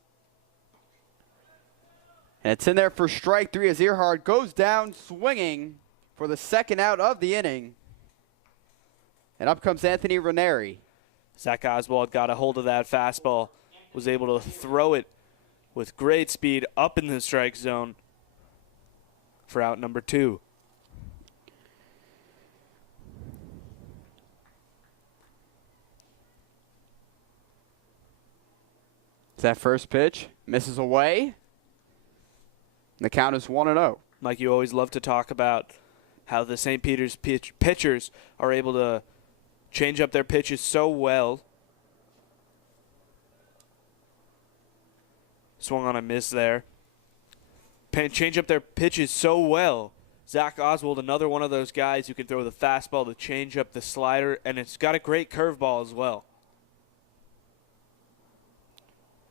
And it's in there for strike 3 as Earhart goes down swinging for the second out of the inning. And up comes Anthony Ranieri. Zach Oswald got a hold of that fastball, was able to throw it with great speed up in the strike zone for out number 2. That first pitch misses away. The count is 1-0. Mike, you always love to talk about how the St. Peter's pitchers are able to change up their pitches so well. Swung on a miss there. Change up their pitches so well. Zach Oswald, another one of those guys who can throw the fastball, the change up, the slider, and it's got a great curveball as well.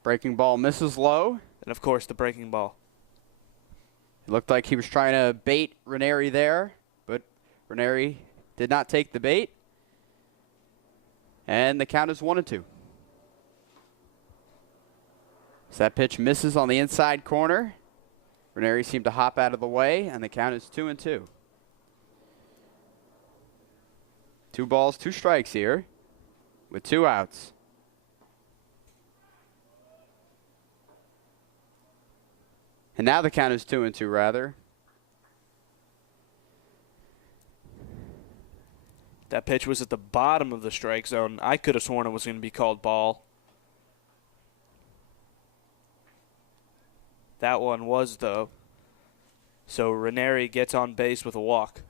Breaking ball misses low. And, of course, the breaking ball. It looked like he was trying to bait Ranieri there, but Ranieri did not take the bait. And the count is 1-2. So that pitch misses on the inside corner. Ranieri seemed to hop out of the way, and the count is 2-2. 2 balls, 2 strikes here with 2 outs. And now the count is 2-2, rather. That pitch was at the bottom of the strike zone. I could have sworn it was going to be called ball. That one was, though. So Ranieri gets on base with a walk.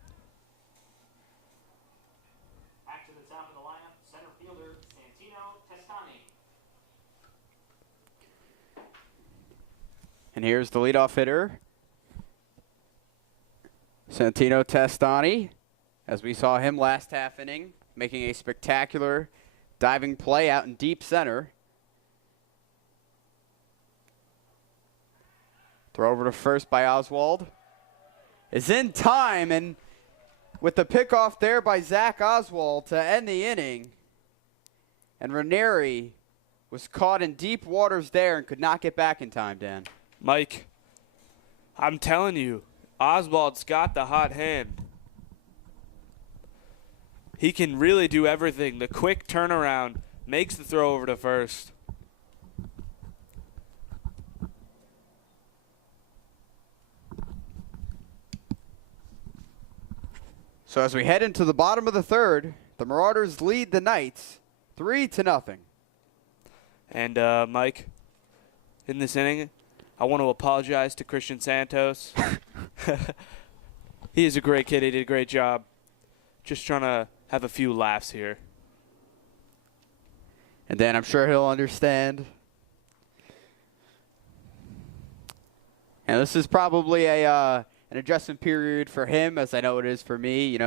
Back to the top of the lineup, center fielder Santino Testani. And here's the leadoff hitter, Santino Testani, as we saw him last half inning, making a spectacular diving play out in deep center. Throw over to first by Oswald. Is in time, and with the pickoff there by Zach Oswald to end the inning. And Ranieri was caught in deep waters there and could not get back in time, Dan. Mike, I'm telling you, Oswald's got the hot hand. He can really do everything. The quick turnaround makes the throw over to first. So as we head into the bottom of the third, the Marauders lead the Knights 3-0. And, Mike, in this inning, I want to apologize to Christian Santos. He is a great kid. He did a great job. Just trying to have a few laughs here. And Dan, I'm sure he'll understand. And this is probably an adjustment period for him, as I know it is for me,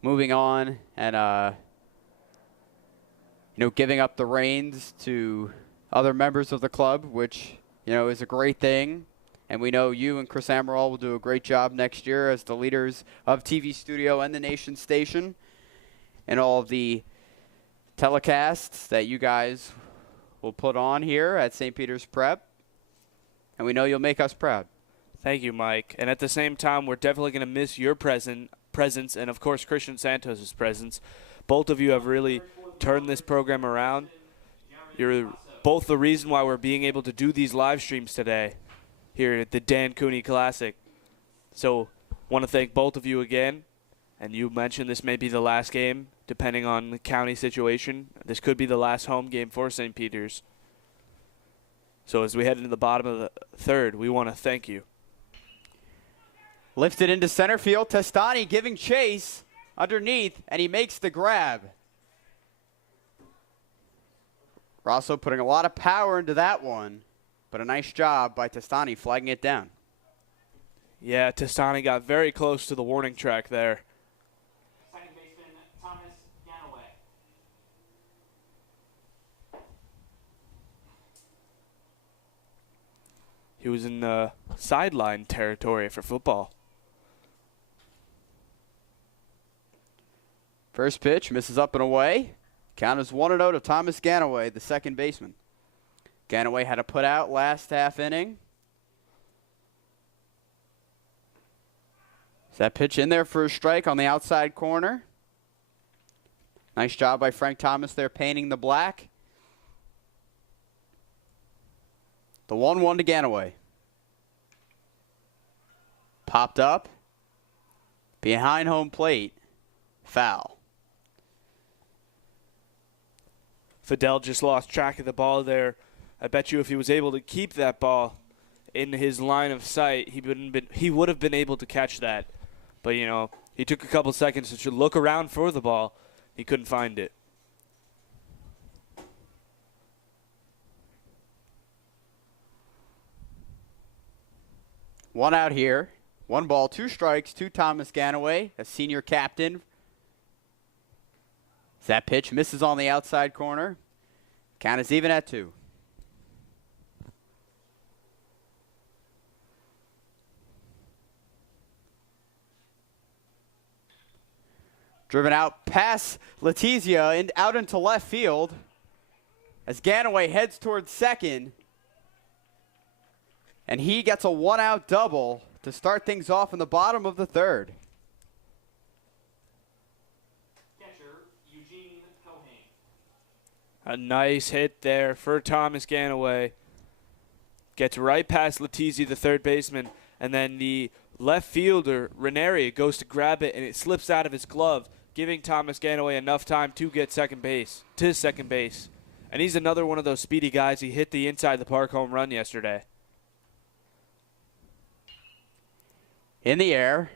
moving on and, giving up the reins to other members of the club, which, is a great thing. And we know you and Chris Amaral will do a great job next year as the leaders of TV Studio and the Nation Station and all of the telecasts that you guys will put on here at St. Peter's Prep. And we know you'll make us proud. Thank you, Mike. And at the same time, we're definitely going to miss your presence and, of course, Christian Santos' presence. Both of you have really turned this program around. You're both the reason why we're being able to do these live streams today here at the Dan Cooney Classic. So want to thank both of you again. And you mentioned this may be the last game, depending on the county situation. This could be the last home game for St. Peter's. So as we head into the bottom of the third, we want to thank you. Lifted into center field. Testani giving chase underneath, and he makes the grab. Rosso putting a lot of power into that one, but a nice job by Testani flagging it down. Yeah, Testani got very close to the warning track there. Second baseman Thomas Ganaway. He was in the sideline territory for football. First pitch misses up and away. Count is 1-0 to Thomas Ganaway, the second baseman. Ganaway had to put out last half inning. Is that pitch in there for a strike on the outside corner? Nice job by Frank Thomas there painting the black. The 1-1 to Ganaway. Popped up. Behind home plate. Foul. Fidel just lost track of the ball there. I bet you if he was able to keep that ball in his line of sight, he would have been able to catch that. But, you know, he took a couple seconds to look around for the ball. He couldn't find it. One out here. 1 ball, 2 strikes to Thomas Ganaway, a senior captain. That pitch misses on the outside corner. Count is even at 2. Driven out past Letizia and out into left field as Ganaway heads towards second. And he gets a 1-out double to start things off in the bottom of the third. A nice hit there for Thomas Ganaway. Gets right past Letizia, the third baseman, and then the left fielder, Ranieri, goes to grab it, and it slips out of his glove, giving Thomas Ganaway enough time to get second base. And he's another one of those speedy guys. He hit the inside the park home run yesterday. In the air,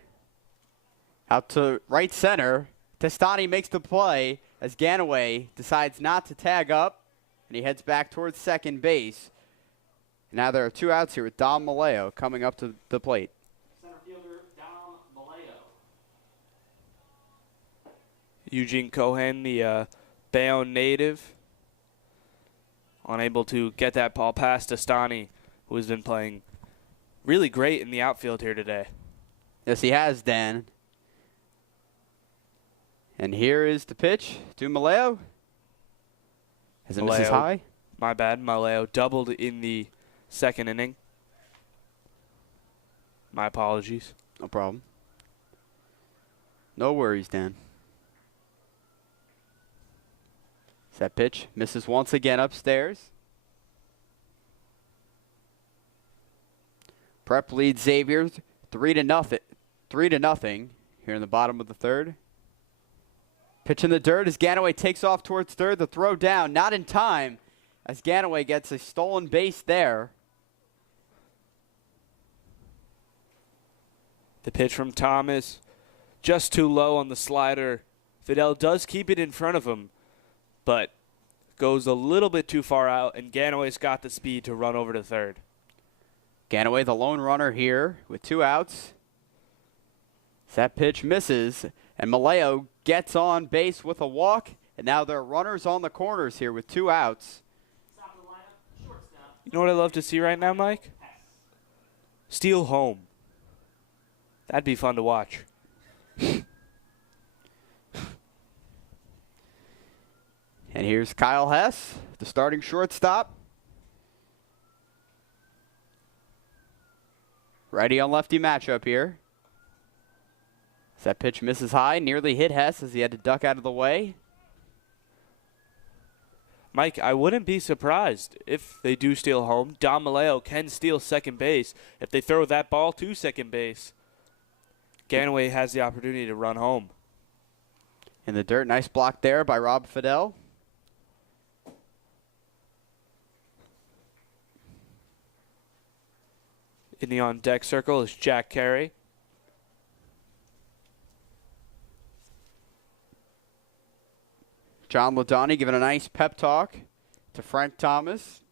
out to right center, Testani makes the play as Ganaway decides not to tag up, and he heads back towards second base. Now there are 2 outs here with Dom Maleo coming up to the plate. Center fielder Dom Maleo. Eugene Cohen, the Bayonne native, unable to get that ball past Testani, who has been playing really great in the outfield here today. Yes, he has, Dan. And here is the pitch to Maleo. As it misses high. My bad. Maleo doubled in the second inning. My apologies. No problem. No worries, Dan. That pitch misses once again upstairs. Prep leads Xavier 3-0. 3-0 here in the bottom of the third. Pitch in the dirt as Ganaway takes off towards third. The throw down, not in time, as Ganaway gets a stolen base there. The pitch from Thomas, just too low on the slider. Fidel does keep it in front of him, but goes a little bit too far out, and Ganaway's got the speed to run over to third. Ganaway, the lone runner here with 2 outs. That pitch misses, and Maleo gets on base with a walk, and now there are runners on the corners here with 2 outs. Top of the lineup, shortstop. You know what I love to see right now, Mike? Hess. Steal home. That'd be fun to watch. And here's Kyle Hess, the starting shortstop. Righty on lefty matchup here. That pitch misses high, nearly hit Hess as he had to duck out of the way. Mike, I wouldn't be surprised if they do steal home. Dom Maleo can steal second base. If they throw that ball to second base, Ganaway has the opportunity to run home. In the dirt, nice block there by Rob Fidel. In the on-deck circle is Jack Carey. John Ladani giving a nice pep talk to Frank Thomas.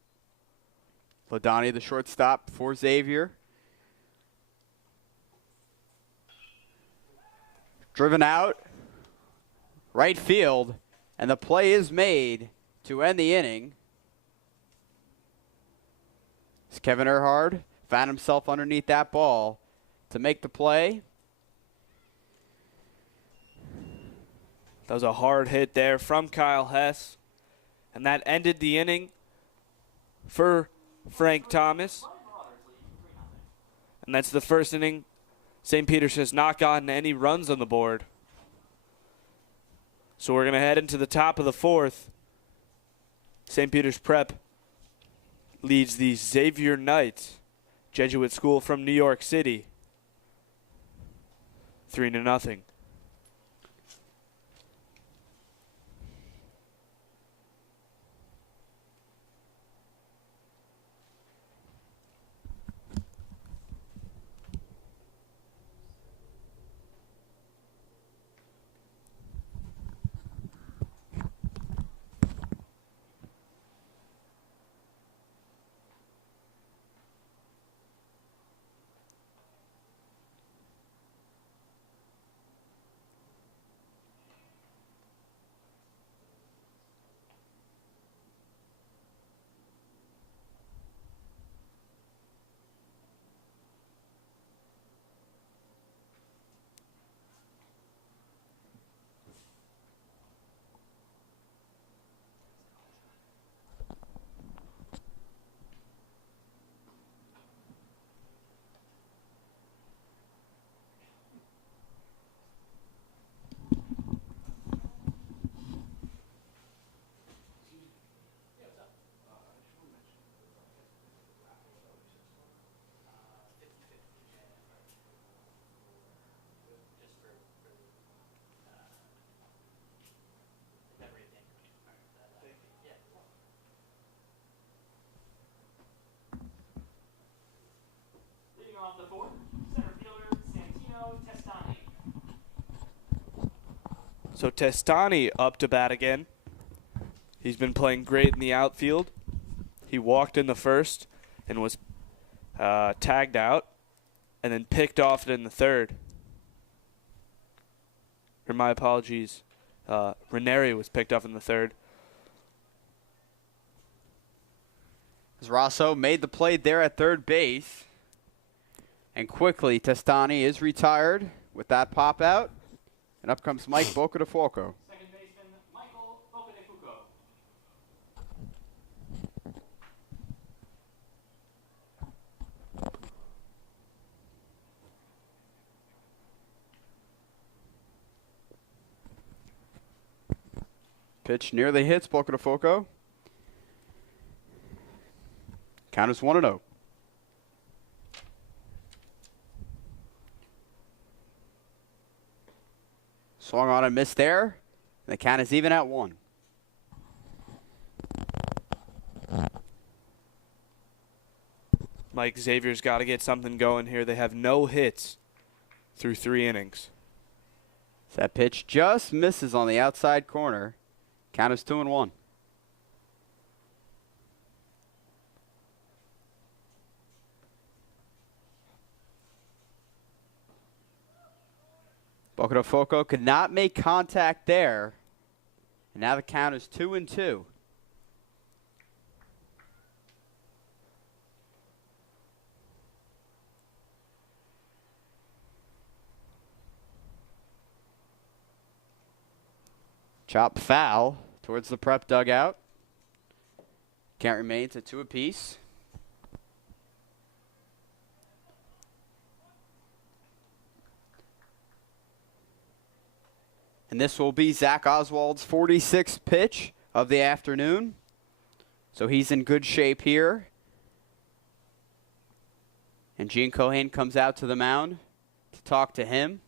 Ladani, the shortstop for Xavier. Driven out, right field, and the play is made to end the inning. As Kevin Earhart found himself underneath that ball to make the play. That was a hard hit there from Kyle Hess. And that ended the inning for Frank Thomas. And that's the first inning. St. Peter's has not gotten any runs on the board. So we're going to head into the top of the fourth. St. Peter's Prep leads the Xavier Knights, Jesuit school from New York City, 3-0. Off the fourth, center fielder Santino Testani. So Testani up to bat again. He's been playing great in the outfield. He walked in the first and was tagged out and then picked off it in the third. Or my apologies. Ranieri was picked off in the third. As Rosso made the play there at third base. And quickly, Testani is retired with that pop out. And up comes Mike Boca-de-Fulco. Second baseman Michael Boca-de-Fulco. Pitch nearly hits Boca-de-Fulco. Count is 1-0. Swung on and missed there. And the count is even at 1. Mike Xavier's got to get something going here. They have no hits through 3 innings. That pitch just misses on the outside corner. Count is 2-1. Boca-de-Fulco could not make contact there. And now the count is 2-2. Chop foul towards the Prep dugout. Count remains at 2 apiece. And this will be Zach Oswald's 46th pitch of the afternoon. So he's in good shape here. And Gene Cohen comes out to the mound to talk to him.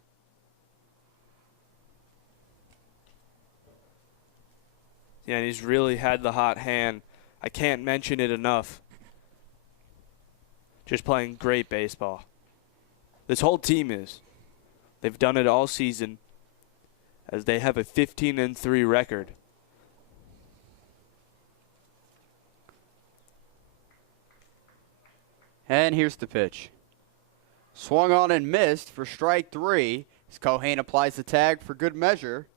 Yeah, and he's really had the hot hand. I can't mention it enough. Just playing great baseball. This whole team is. They've done it all season as they have a 15-3 record. And here's the pitch. Swung on and missed for strike 3 as Cohane applies the tag for good measure.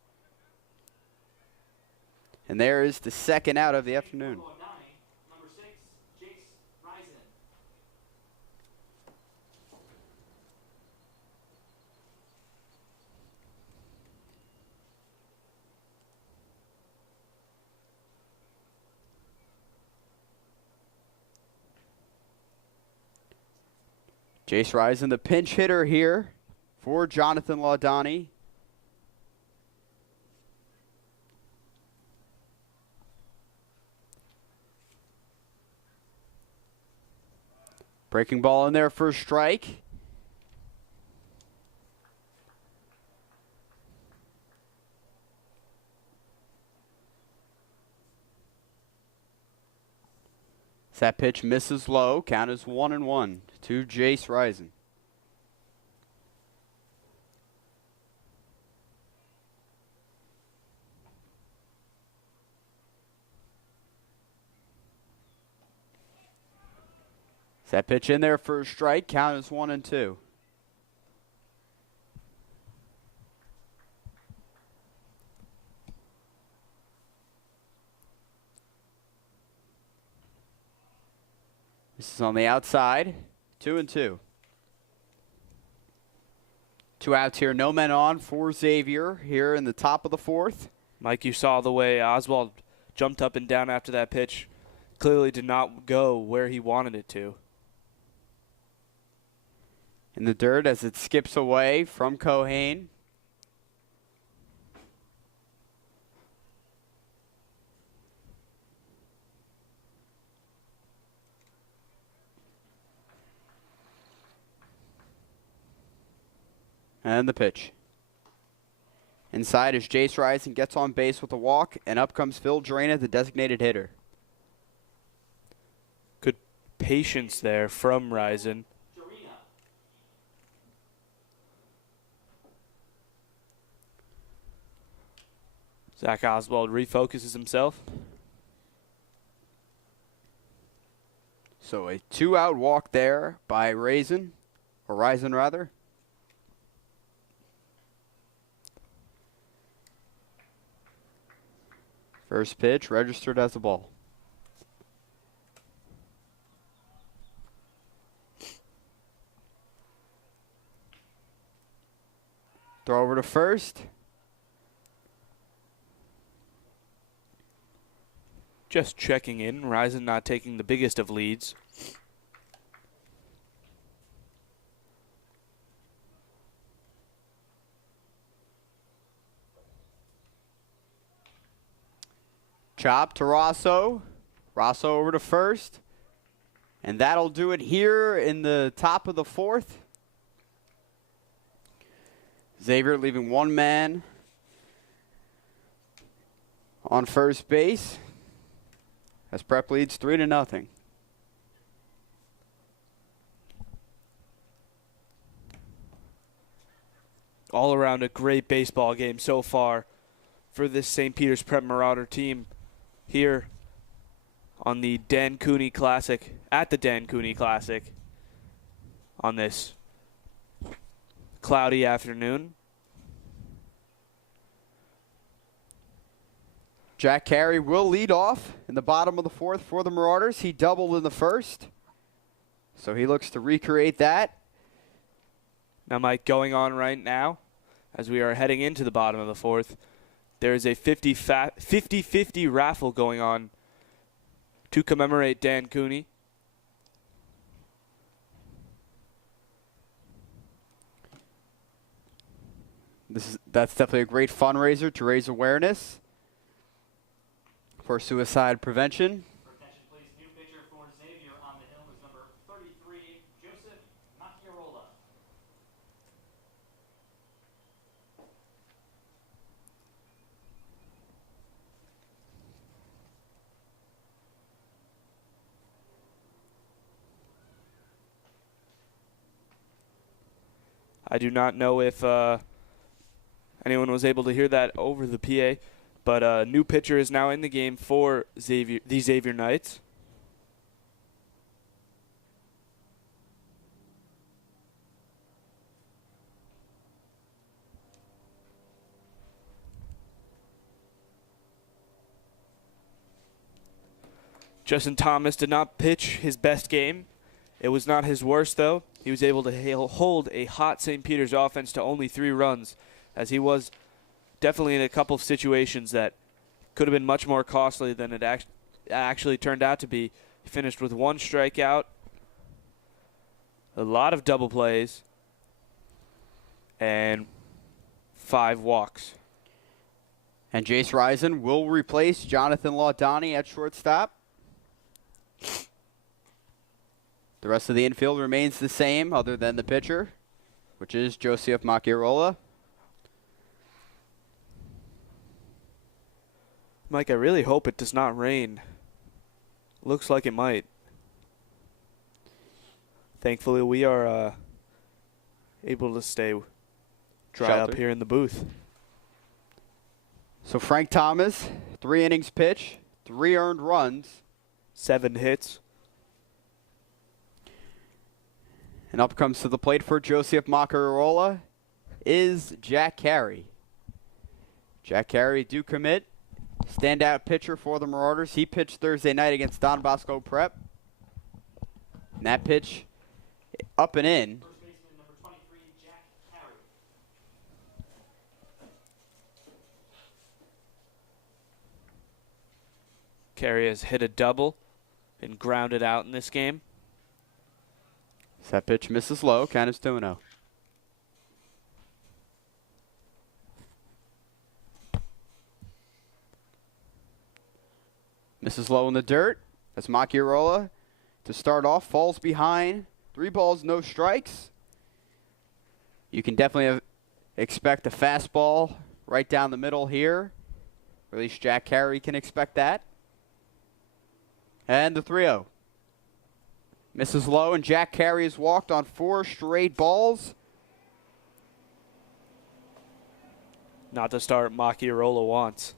And there is the second out of the afternoon. Number 6, Jace Risen. Jace Risen, the pinch hitter here for Jonathan Laudani. Breaking ball in there for a strike. That pitch misses low. Count is 1-1 to Jace Risen. That pitch in there for a strike. Count is 1-2. This is on the outside. 2-2. 2 outs here. No men on for Xavier here in the top of the 4th. Mike, you saw the way Oswald jumped up and down after that pitch. Clearly did not go where he wanted it to. In the dirt as it skips away from Cohane. And the pitch. Inside as Jace Risen gets on base with a walk, and up comes Phil Drana, the designated hitter. Good patience there from Risen. Zach Oswald refocuses himself. So a 2-out walk there by Risen rather. First pitch registered as a ball. Throw over to first. Just checking in. Risen not taking the biggest of leads. Chop to Rosso. Rosso over to first. And that'll do it here in the top of the 4th. Xavier leaving one man on first base as Prep leads 3-0. All around a great baseball game so far for this St. Peter's Prep Marauder team here on the Dan Cooney Classic, at the Dan Cooney Classic on this cloudy afternoon. Jack Carey will lead off in the bottom of the 4th for the Marauders. He doubled in the first, so he looks to recreate that. Now, Mike, going on right now, as we are heading into the bottom of the 4th, there is a 50-50 raffle going on to commemorate Dan Cooney. That's definitely a great fundraiser to raise awareness for suicide prevention. Attention, please. New pitcher for Xavier on the hill is number 33, Joseph Macchiarola. I do not know if anyone was able to hear that over the PA, but a new pitcher is now in the game for the Xavier Knights. Justin Thomas did not pitch his best game. It was not his worst, though. He was able to hold a hot St. Peter's offense to only 3 runs, as he was definitely in a couple of situations that could have been much more costly than it actually turned out to be. He finished with 1 strikeout, a lot of double plays, and 5 walks. And Jace Risen will replace Jonathan Laudani at shortstop. The rest of the infield remains the same other than the pitcher, which is Joseph Macchiarola. Mike, I really hope it does not rain. Looks like it might. Thankfully, we are able to stay dry Sheltered up here in the booth. So Frank Thomas, 3 innings pitch, 3 earned runs. 7 hits. And up comes to the plate for Joseph Macchiarola is Jack Carey. Jack Carey do commit. Standout pitcher for the Marauders. He pitched Thursday night against Don Bosco Prep. And that pitch up and in. First baseman number 23, Jack Carey. Carey has hit a double and grounded out in this game. That pitch misses low. Count is 2-0. Misses low in the dirt. That's Macchiarola to start off. Falls behind. 3 balls, no strikes. You can definitely expect a fastball right down the middle here. Or at least Jack Carey can expect that. And the 3-0. Misses low, and Jack Carey has walked on 4 straight balls. Not the start Macchiarola wants.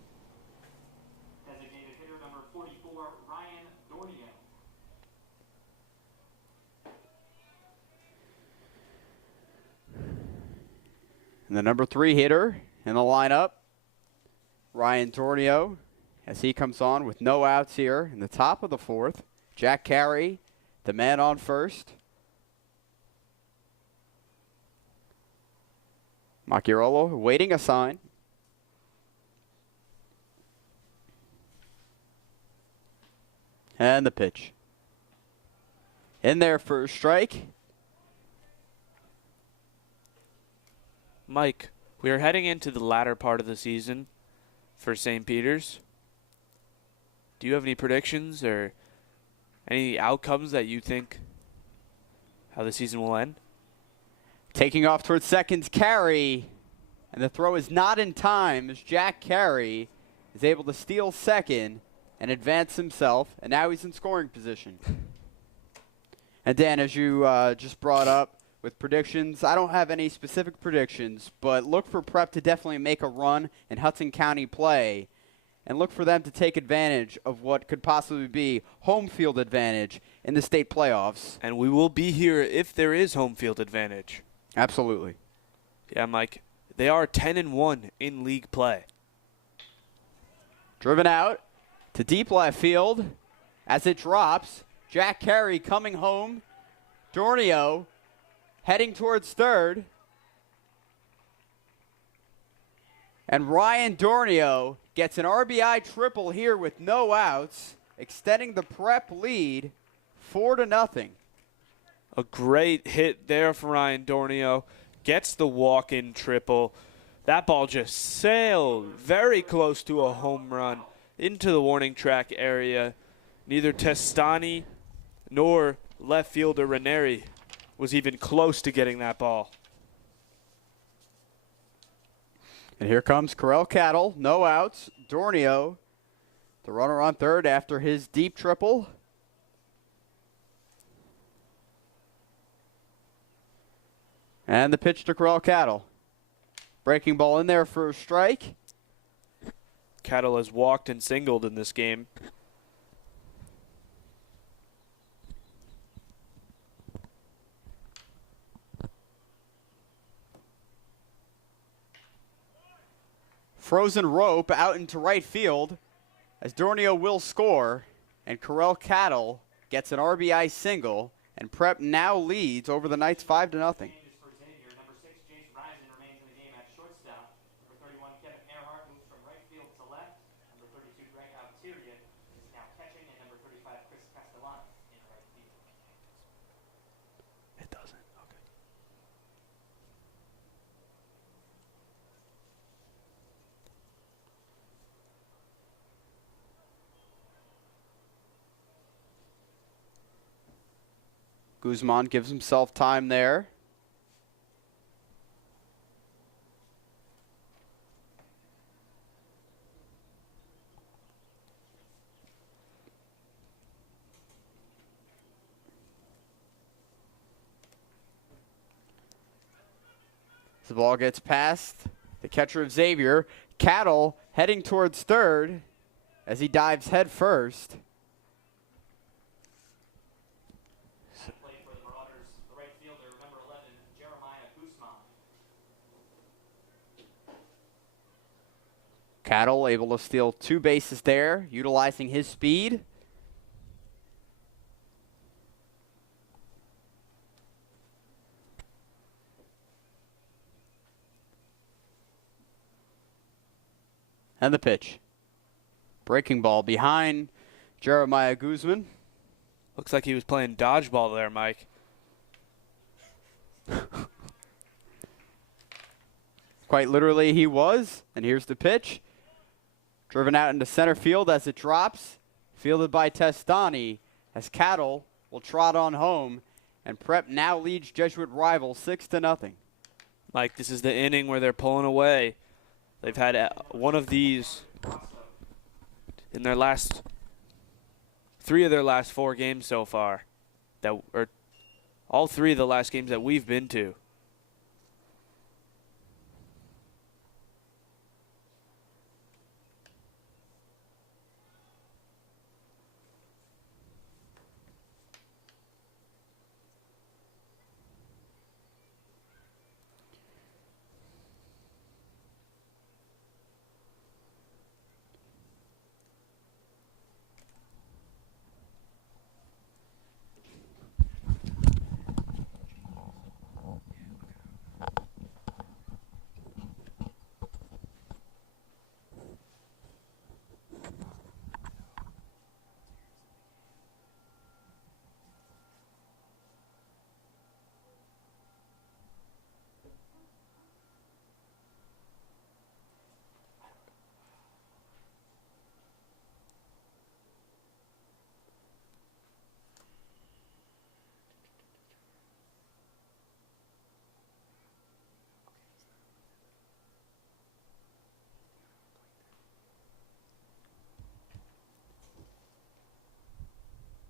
Designated hitter number 44, Ryan Dornio. And the number 3 hitter in the lineup, Ryan Tornio, as he comes on with no outs here in the top of the 4th. Jack Carey, the man on first. Macchiarola waiting a sign. And the pitch. In there for a strike. Mike, we are heading into the latter part of the season for St. Peter's. Do you have any predictions or any outcomes that you think how the season will end? Taking off towards second's Carey. And the throw is not in time as Jack Carey is able to steal second and advance himself. And now he's in scoring position. And Dan, as you just brought up with predictions, I don't have any specific predictions, but look for Prep to definitely make a run in Hudson County play. And look for them to take advantage of what could possibly be home field advantage in the state playoffs. And we will be here if there is home field advantage. Absolutely. Yeah, Mike. They are 10-1 in league play. Driven out to deep left field as it drops. Jack Carey coming home. Dornio heading towards third. And Ryan Dornio gets an RBI triple here with no outs, extending the Prep lead 4-0. A great hit there for Ryan Dornio. Gets the walk-in triple. That ball just sailed very close to a home run into the warning track area. Neither Testani nor left fielder Ranieri was even close to getting that ball. And here comes Corel Cattle, no outs. Dornio, the runner on third after his deep triple. And the pitch to Corral Cattle. Breaking ball in there for a strike. Cattle has walked and singled in this game. Frozen rope out into right field as Dornio will score, and Corral Cattle gets an RBI single, and Prep now leads over the Knights 5-0. Changes for Xavier. Number 6, Jace Risen remains in the game at shortstop. Number 31, Kevin Earhart moves from right field to left. Number 32, Greg Altierian is now catching, and number 35, Chris Castellano in right field. It doesn't. Okay. Guzman gives himself time there. The ball gets past the catcher of Xavier. Cattle heading towards third as he dives head first. Play for the Marauders, the right fielder, number 11, Jeremiah Guzman. Cattle able to steal 2 bases there, utilizing his speed. And the pitch. Breaking ball behind Jeremiah Guzman. Looks like he was playing dodgeball there, Mike. Quite literally he was. And here's the pitch. Driven out into center field as it drops. Fielded by Testani as Cattle will trot on home. And Prep now leads Jesuit rival 6-0. Mike, this is the inning where they're pulling away. They've had one of these in their last 3 of their last 4 games so far. Or all 3 of the last games that we've been to.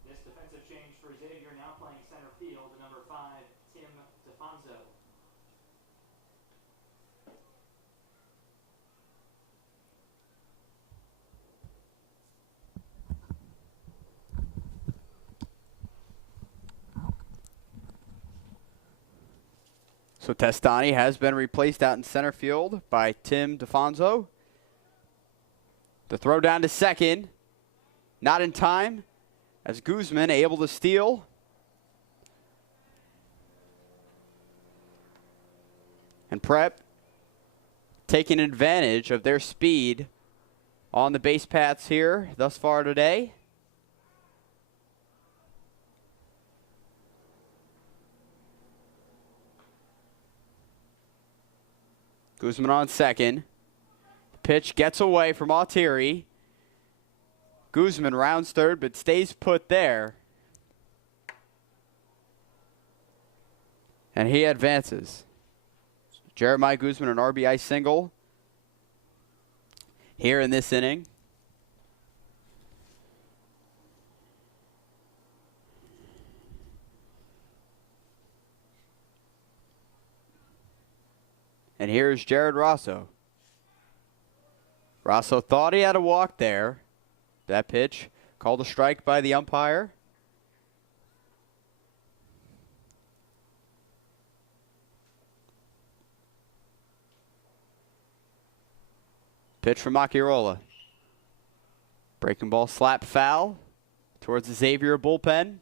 This defensive change for Xavier, now playing center field, number 5, Tim DeFonso. So Testani has been replaced out in center field by Tim DeFonso. The throw down to second. Not in time as Guzman able to steal. And Prep taking advantage of their speed on the base paths here thus far today. Guzman on second. Pitch gets away from Altieri. Guzman rounds third but stays put there. And he advances. Jeremiah Guzman, an RBI single here in this inning. here's Jared Rosso. Rosso thought he had a walk there. That pitch called a strike by the umpire. Pitch from Macchiarola. Breaking ball slap foul towards the Xavier bullpen.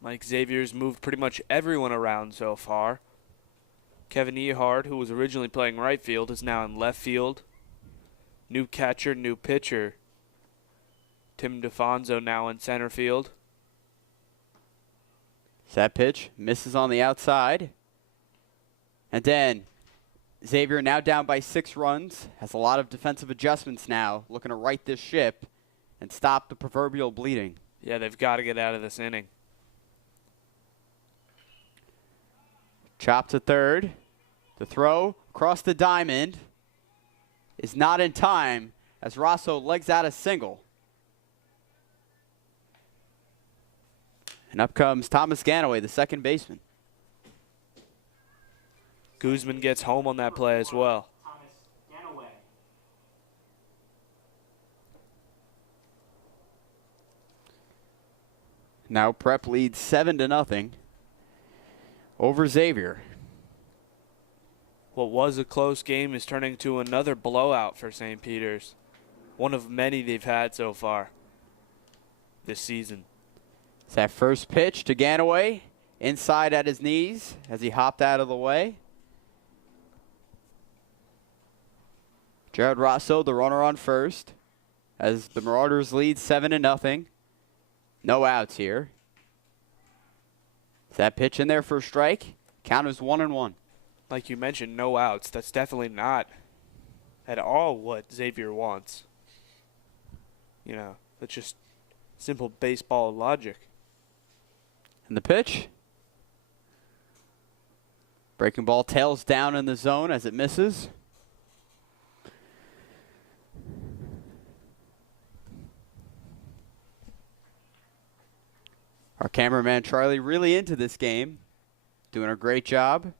Mike Xavier's moved pretty much everyone around so far. Kevin Ehard, who was originally playing right field, is now in left field. New catcher, new pitcher. Tim DeFonso now in center field. That pitch misses on the outside. And then Xavier now down by 6 runs. Has a lot of defensive adjustments now. Looking to right this ship and stop the proverbial bleeding. Yeah, they've got to get out of this inning. Chop to third. The throw across the diamond is not in time as Rosso legs out a single. And up comes Thomas Ganaway, the second baseman. Guzman gets home on that play as well. Thomas Ganaway. Now Prep leads 7-0 over Xavier. What was a close game is turning to another blowout for St. Peter's. One of many they've had so far this season. It's that first pitch to Ganaway, inside at his knees as he hopped out of the way. Jared Rosso, the runner on first, as the Marauders lead 7-0. No outs here. Is that pitch in there for a strike? Count is 1-1. Like you mentioned, no outs. That's definitely not at all what Xavier wants. You know, that's just simple baseball logic. And the pitch? Breaking ball tails down in the zone as it misses. Our cameraman Charlie really into this game, doing a great job.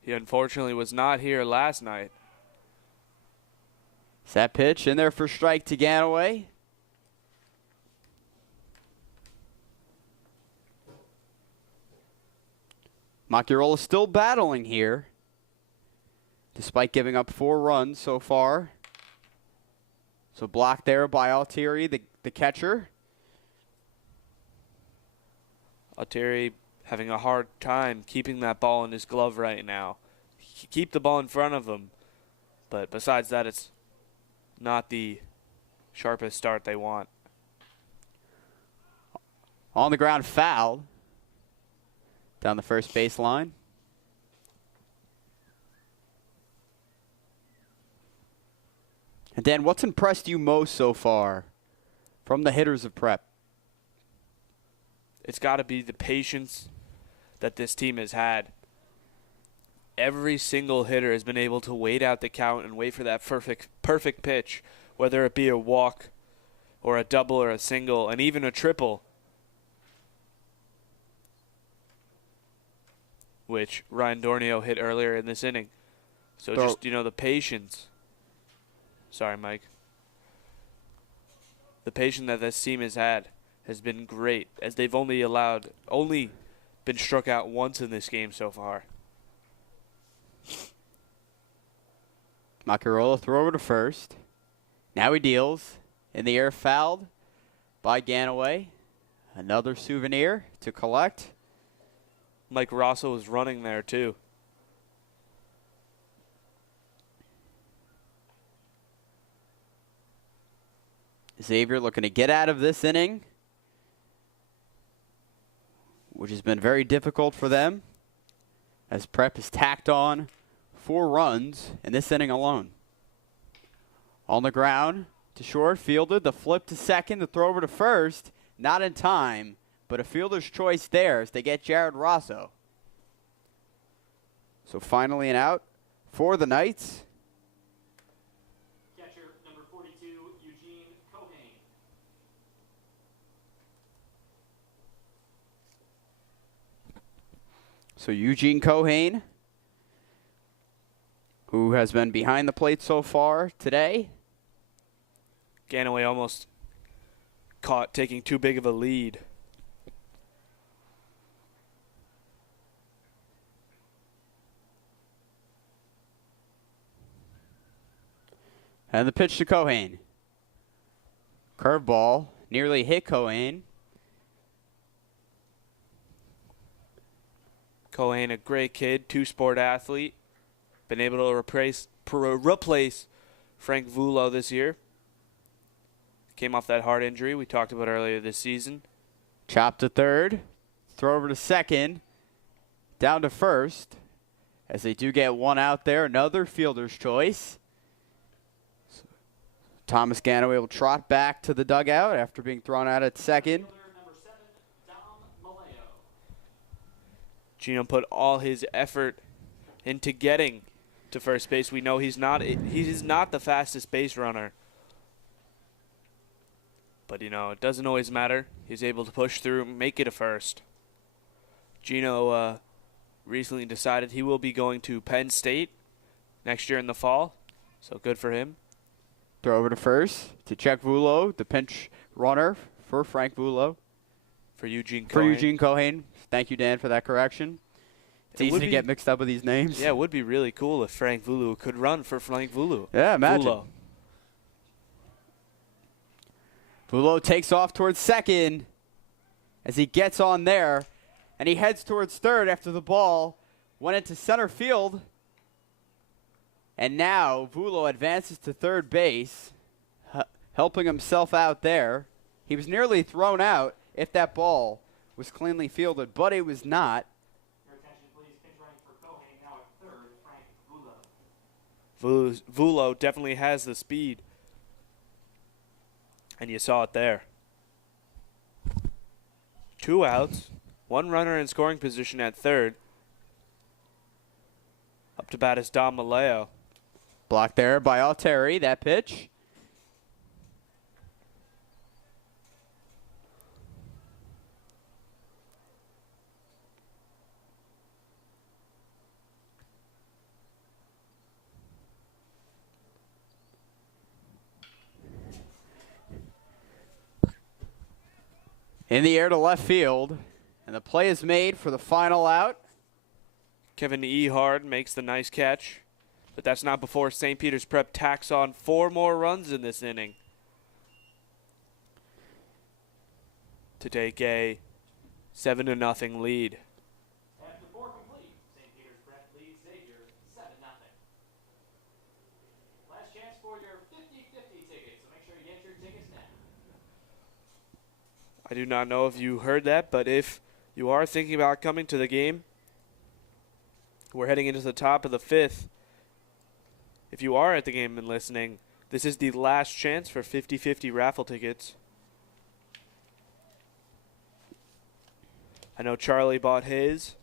He unfortunately was not here last night. Is that pitch in there for strike to Ganaway? Macchiarola still battling here, despite giving up 4 runs so far. So blocked there by Altieri, the catcher. Altieri having a hard time keeping that ball in his glove right now. Keep the ball in front of him, but besides that, it's not the sharpest start they want. On the ground, foul down the first baseline. And Dan, what's impressed you most so far from the hitters of Prep? It's got to be the patience that this team has had. Every single hitter has been able to wait out the count and wait for that perfect pitch, whether it be a walk or a double or a single and even a triple, which Ryan Dornio hit earlier in this inning. So just, the patience. Sorry, Mike. The patience that this team has had has been great, as they've only been struck out once in this game so far. Macchiarola throw over to first. Now he deals. In the air, fouled by Ganaway. Another souvenir to collect. Mike Rosso was running there too. Xavier looking to get out of this inning, which has been very difficult for them, as Prep has tacked on 4 runs in this inning alone. On the ground to short, fielded, the flip to second, the throw over to first, not in time, but a fielder's choice there as they get Jared Rosso. So finally an out for the Knights. Catcher number 42, Eugene Cohane. So Eugene Cohane, who has been behind the plate so far today. Ganaway almost caught taking too big of a lead. And the pitch to Cohane. Curveball nearly hit Cohane. Cohane, a great kid, two-sport athlete. Been able to replace Frank Vulo this year. Came off that heart injury we talked about earlier this season. Chop to third. Throw over to second. Down to first. As they do get one out there. Another fielder's choice. Thomas Ganaway will trot back to the dugout after being thrown out at second. Gino put all his effort into getting to first base. We know he's not the fastest base runner. But, you know, it doesn't always matter. He's able to push through, make it a first. Gino recently decided he will be going to Penn State next year in the fall. So good for him. Throw over to first to check Vulo, the pinch runner for Frank Vulo. For Eugene Cohane. For Eugene Cohane. Thank you, Dan, for that correction. It's easy to get mixed up with these names. Yeah, it would be really cool if Frank Vulo could run for Frank Vulo. Yeah, imagine. Vulo takes off towards second as he gets on there, and he heads towards third after the ball went into center field. And now Vulo advances to third base, helping himself out there. He was nearly thrown out if that ball was cleanly fielded, but it was not. Your attention, please. Pitch running for Cohane now at third, Frank Vulo. Vulo definitely has the speed. And you saw it there. 2 outs. 1 runner in scoring position at third. Up to bat is Dom Maleo. Blocked there by Alteri, that pitch. In the air to left field, and the play is made for the final out. Kevin Ehard makes the nice catch, but that's not before St. Peter's Prep tacks on 4 more runs in this inning to take a 7-0 lead. After 4 complete, St. Peter's Prep leads Xavier 7-0. Last chance for your 50-50 tickets, so make sure you get your tickets now. I do not know if you heard that, but if you are thinking about coming to the game, we're heading into the top of the 5th. If you are at the game and listening, this is the last chance for 50-50 raffle tickets. I know Charlie bought his.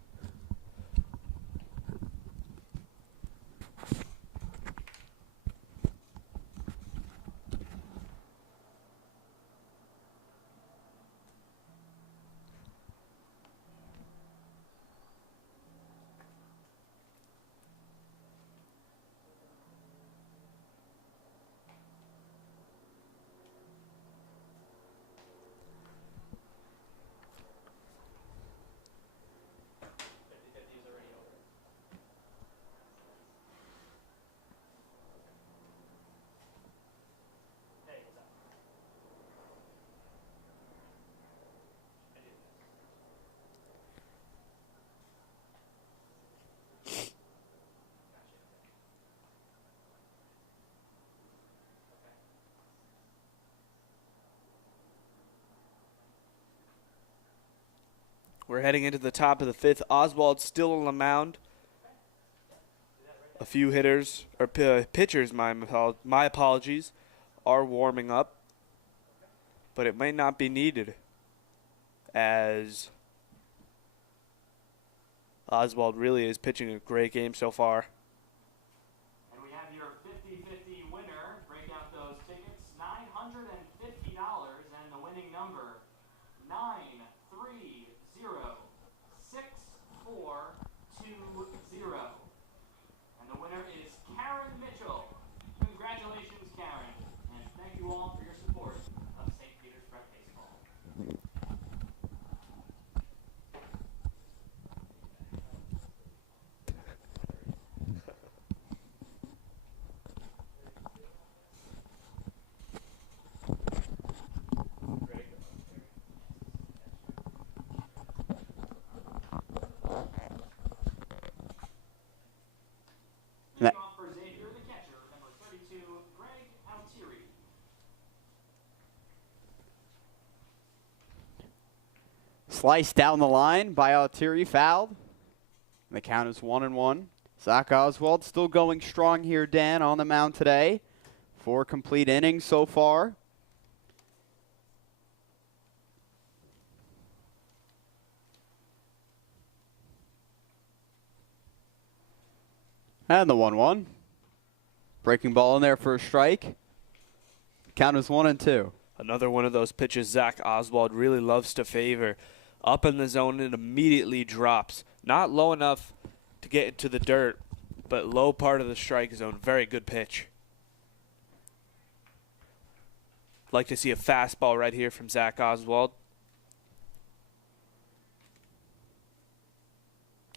We're heading into the top of the 5th. Oswald's still on the mound. A few hitters, or pitchers, my apologies, are warming up. But it may not be needed, as Oswald really is pitching a great game so far. And we have your 50-50 winner. Break out those tickets. $950, and the winning number, 93064. Sliced down the line by Altieri, fouled. And the count is 1-1. Zach Oswald still going strong here, Dan, on the mound today. 4 complete innings so far. And the 1-1. Breaking ball in there for a strike. Count is 1-2. Another one of those pitches Zach Oswald really loves to favor. Up in the zone, it immediately drops. Not low enough to get into the dirt, but low part of the strike zone. Very good pitch. Like to see a fastball right here from Zach Oswald.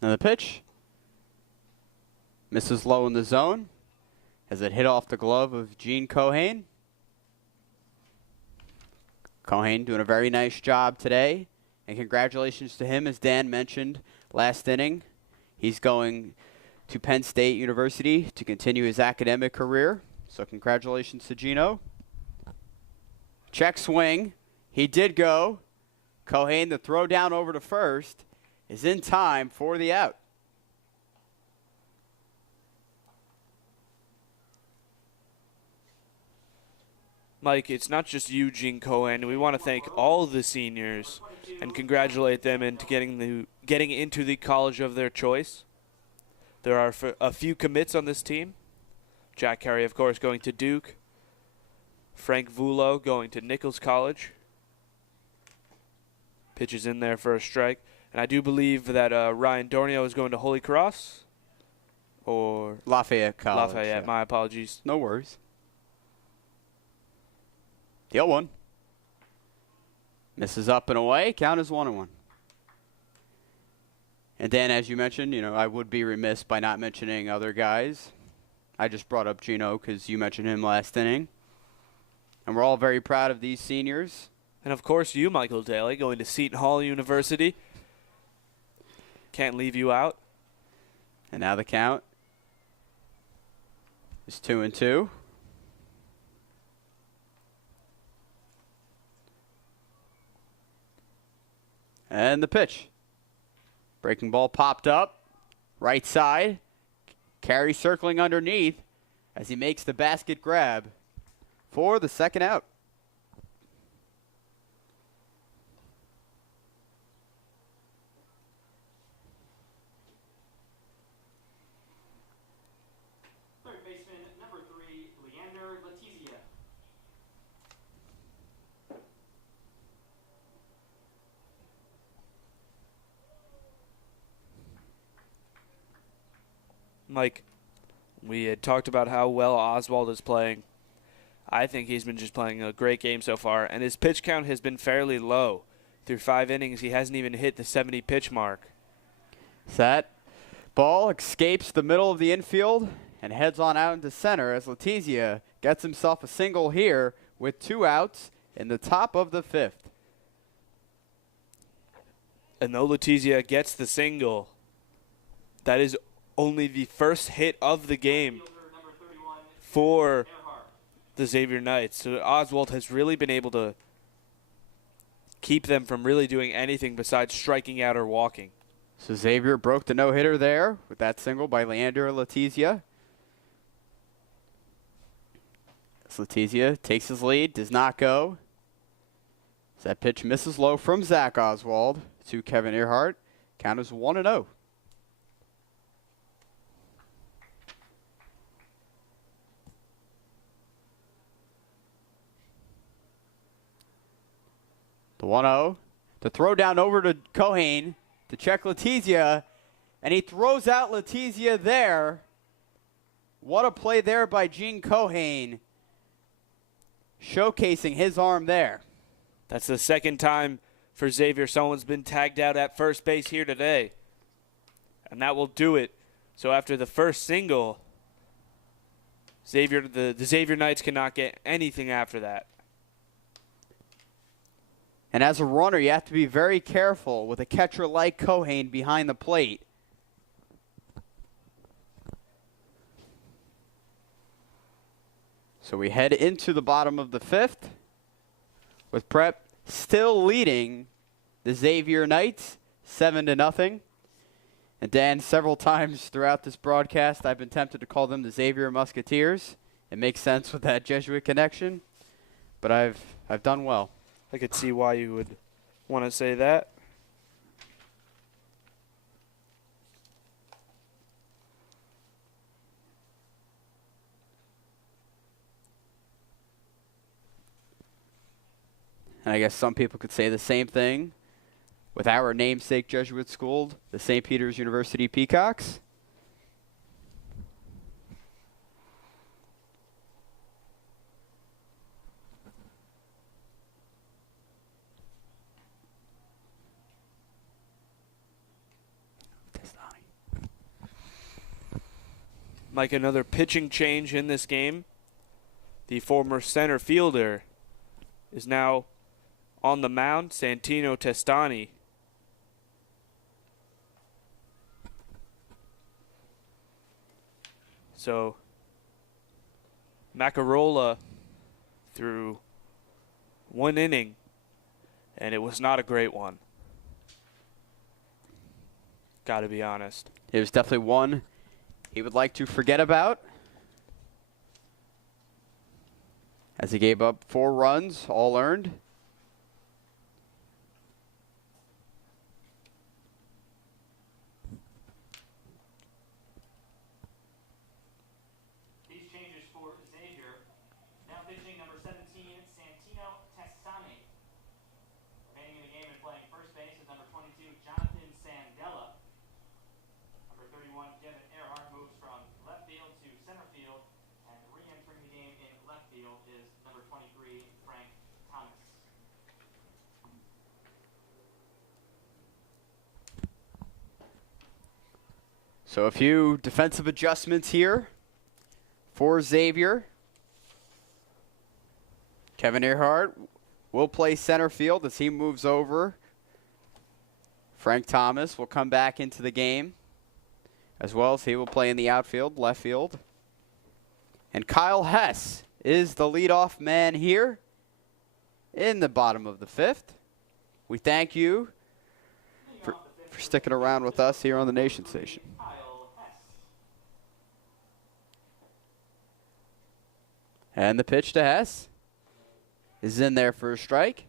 And the pitch. Misses low in the zone as it hit off the glove of Gene Cohane. Cohane doing a very nice job today. And congratulations to him, as Dan mentioned last inning. He's going to Penn State University to continue his academic career. So congratulations to Gino. Check swing. He did go. Cohane, the throw down over to first, is in time for the out. Mike, it's not just you, Gene Cohen. We want to thank all the seniors and congratulate them into getting into the college of their choice. There are a few commits on this team. Jack Carey, of course, going to Duke. Frank Vulo going to Nichols College. Pitches in there for a strike. And I do believe that Ryan Dornio is going to Holy Cross. Or Lafayette College. Lafayette, yeah. my apologies. No worries. The 0-1. Misses up and away. Count is 1-1. And Dan, as you mentioned, I would be remiss by not mentioning other guys. I just brought up Gino because you mentioned him last inning. And we're all very proud of these seniors. And, of course, you, Michael Daly, going to Seton Hall University. Can't leave you out. And now the count is 2-2. And the pitch. Breaking ball popped up. Right side. Carey circling underneath as he makes the basket grab for the second out. Third baseman, number 3, Leander Letizia. Mike, we had talked about how well Oswald is playing. I think he's been just playing a great game so far, and his pitch count has been fairly low. Through 5 innings, he hasn't even hit the 70 pitch mark. That ball escapes the middle of the infield and heads on out into center as Letizia gets himself a single here with 2 outs in the top of the 5th. And though Letizia gets the single, that is only the first hit of the game for the Xavier Knights. So Oswald has really been able to keep them from really doing anything besides striking out or walking. So Xavier broke the no-hitter there with that single by Leander Letizia. As Letizia takes his lead, does not go. As that pitch misses low from Zach Oswald to Kevin Earhart. Count is 1-0. The 1-0. The throw down over to Cohane to check Letizia. And he throws out Letizia there. What a play there by Gene Cohane. Showcasing his arm there. That's the second time for Xavier someone's been tagged out at first base here today. And that will do it. So after the first single, the Xavier Knights cannot get anything after that. And as a runner, you have to be very careful with a catcher like Cohane behind the plate. So we head into the bottom of the 5th with Prep still leading the Xavier Knights 7-0. And Dan, several times throughout this broadcast, I've been tempted to call them the Xavier Musketeers. It makes sense with that Jesuit connection, but I've done well. I could see why you would want to say that. And I guess some people could say the same thing with our namesake Jesuit school, the St. Peter's University Peacocks. Mike, another pitching change in this game. The former center fielder is now on the mound, Santino Testani. So, Macarola threw one inning, and it was not a great one. Gotta be honest. It was definitely one he would like to forget about, as he gave up 4 runs, all earned. These changes for Xavier. Now pitching number 17, Santino Testani. Remaining in the game and playing first base is number 22, Jonathan Sandella. Number 31, Kevin Earhart moves from left field to center field, and re-entering the game in left field is number 23, Frank Thomas. So a few defensive adjustments here for Xavier. Kevin Earhart will play center field as he moves over. Frank Thomas will come back into the game, as well as he will play in the outfield, left field. And Kyle Hess is the leadoff man here in the bottom of the 5th. We thank you for sticking around with us here on the Nation Station. Kyle Hess. And the pitch to Hess is in there for a strike.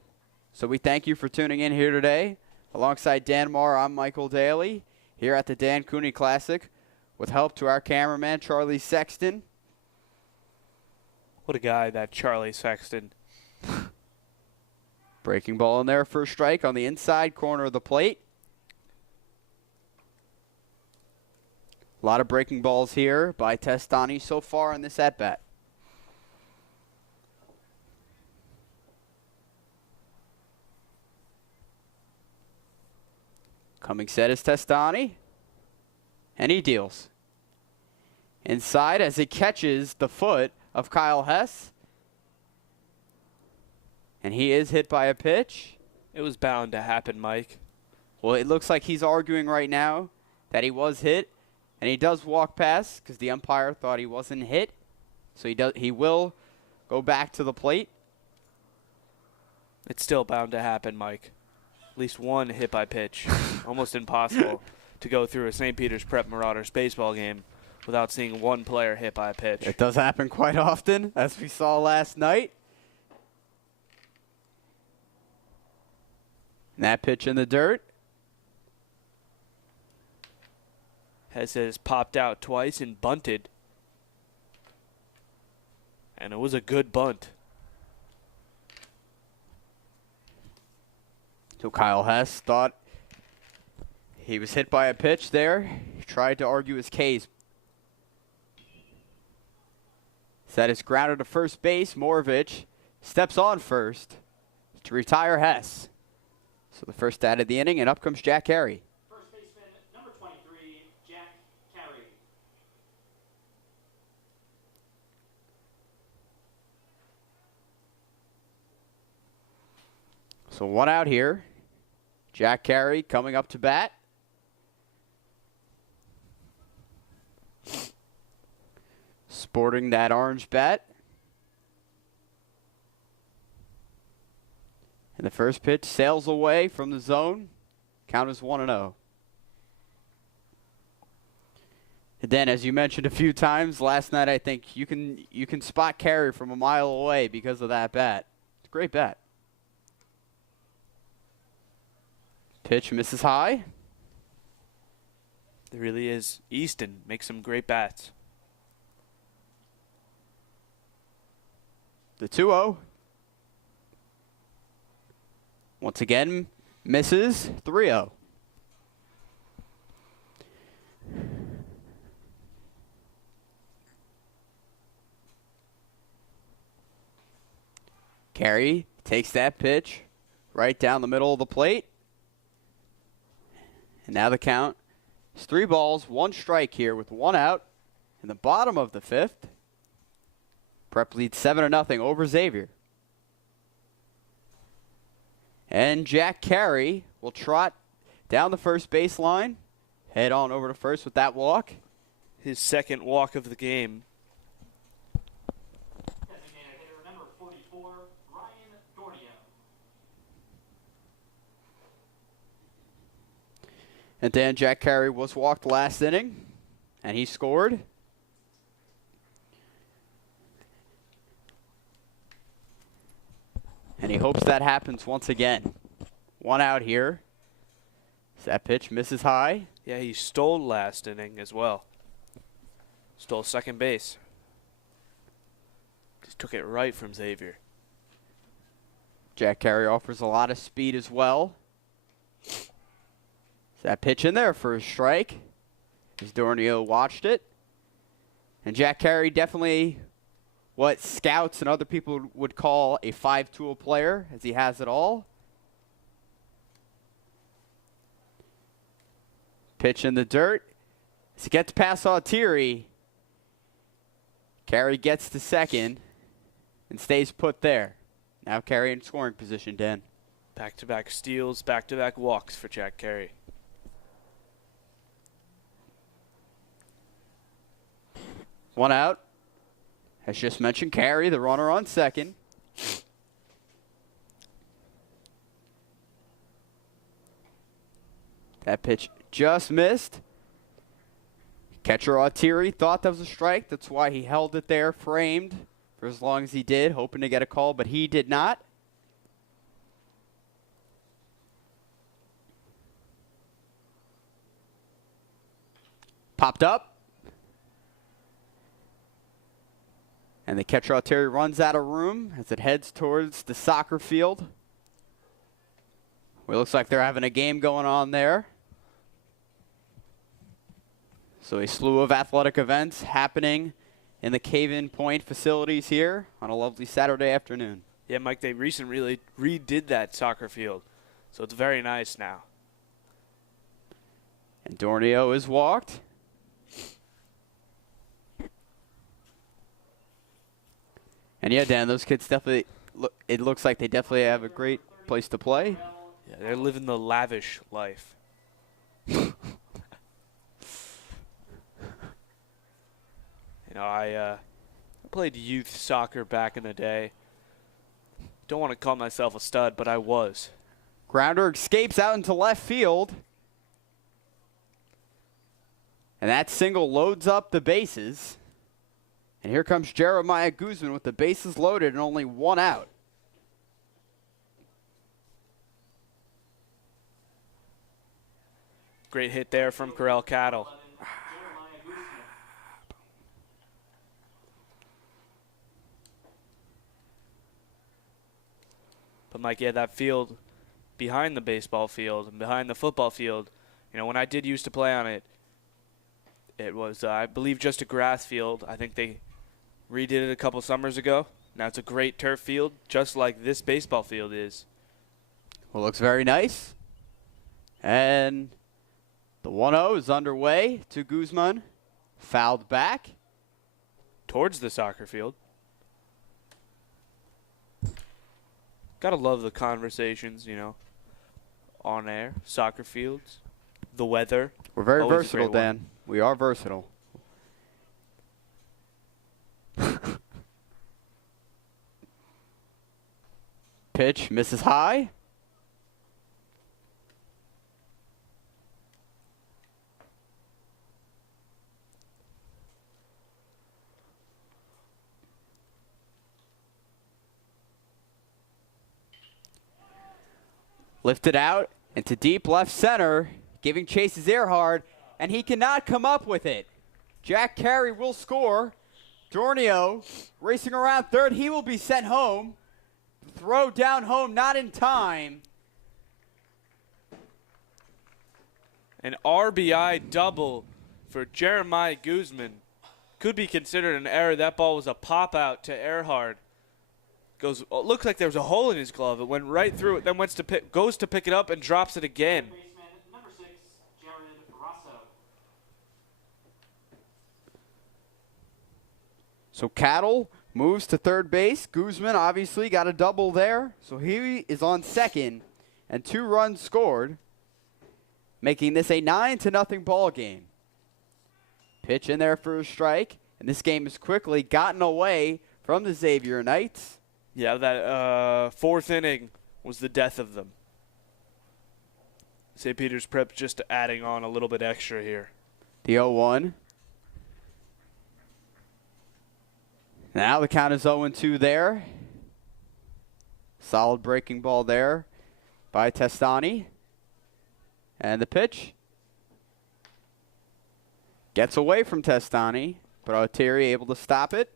So we thank you for tuning in here today. Alongside Dan Marr, I'm Michael Daly here at the Dan Cooney Classic with help to our cameraman, Charlie Sexton. What a guy, that Charlie Sexton. Breaking ball in there for a strike on the inside corner of the plate. A lot of breaking balls here by Testani so far in this at-bat. Coming set is Testani, and he deals. Inside as he catches the foot of Kyle Hess, and he is hit by a pitch. It was bound to happen, Mike. Well, it looks like he's arguing right now that he was hit, and he does walk past because the umpire thought he wasn't hit. So he will go back to the plate. It's still bound to happen, Mike. At least one hit by pitch. Almost impossible to go through a St. Peter's Prep Marauders baseball game without seeing one player hit by a pitch. It does happen quite often, as we saw last night. And that pitch in the dirt. Hess has popped out twice and bunted. And it was a good bunt. So Kyle Hess thought he was hit by a pitch there. He tried to argue his case. That is grounded to first base. Moravich steps on first to retire Hess. So the first out of the inning, and up comes Jack Carey. First baseman, number 23, Jack Carey. So one out here. Jack Carey coming up to bat. Sporting that orange bat. And the first pitch sails away from the zone. Count is 1-0. And then, as you mentioned a few times last night, I think you can spot Carey from a mile away because of that bat. It's a great bat. Pitch misses high. There really is. Easton makes some great bats. The 2-0. Once again, misses. 3-0. Carey takes that pitch right down the middle of the plate. And now the count is 3 balls, 1 strike here with 1 out in the bottom of the 5th. Prep leads 7-0 over Xavier. And Jack Carey will trot down the first baseline, head on over to first with that walk. His second walk of the game. Designated hitter number 44, Ryan Dornio. And then Jack Carey was walked last inning, and he scored. And he hopes that happens once again. 1 out here. That pitch misses high. Yeah, he stole last inning as well. Stole second base. Just took it right from Xavier. Jack Carey offers a lot of speed as well. That pitch in there for a strike. As Dornio watched it. And Jack Carey definitely what scouts and other people would call a 5-tool player, as he has it all. Pitch in the dirt. As he gets past Autiri, Carey gets to second and stays put there. Now Carey in scoring position, Dan. Back-to-back steals, back-to-back walks for Jack Carey. One out. As just mentioned, Carey, the runner on second. That pitch just missed. Catcher Autiri thought that was a strike. That's why he held it there framed for as long as he did, hoping to get a call, but he did not. Popped up. And the catcher Autiri runs out of room as it heads towards the soccer field. Well, it looks like they're having a game going on there. So a slew of athletic events happening in the Cave-In Point facilities here on a lovely Saturday afternoon. Yeah, Mike, they recently redid that soccer field, so it's very nice now. And Dornio is walked. And yeah, Dan, those kids definitely, it looks like they definitely have a great place to play. Yeah, they're living the lavish life. You know, I played youth soccer back in the day. Don't want to call myself a stud, but I was. Grounder escapes out into left field. And that single loads up the bases. And here comes Jeremiah Guzman with the bases loaded and only 1 out. Great hit there from Corral Cattle. But Mike, yeah, that field behind the baseball field and behind the football field, you know, when I did used to play on it, it was, I believe, just a grass field. I think they redid it a couple summers ago. Now it's a great turf field, just like this baseball field is. Well, looks very nice. And the 1-0 is underway to Guzman. Fouled back. Towards the soccer field. Gotta love the conversations, you know, on air, soccer fields, the weather. We're very Always a versatile, great one. Dan. We are versatile. Pitch misses high. Lifted out into deep left center, giving Chase's air hard, and he cannot come up with it. Jack Carey will score. Dornio racing around third. He will be sent home. Throw down home, not in time. An RBI double for Jeremiah Guzman. Could be considered an error. That ball was a pop out to Earhart. Looked like there was a hole in his glove. It went right through it, then goes to pick it up and drops it again. Baseman number 6, Jared Rosso. So Cattle moves to third base. Guzman obviously got a double there. So he is on second and 2 runs scored, making this a 9-0 ball game. Pitch in there for a strike, and this game has quickly gotten away from the Xavier Knights. Yeah, that fourth inning was the death of them. St. Peter's Prep just adding on a little bit extra here. The 0-1. Now the count is 0-2 there. Solid breaking ball there by Testani. And the pitch gets away from Testani, but Altieri able to stop it.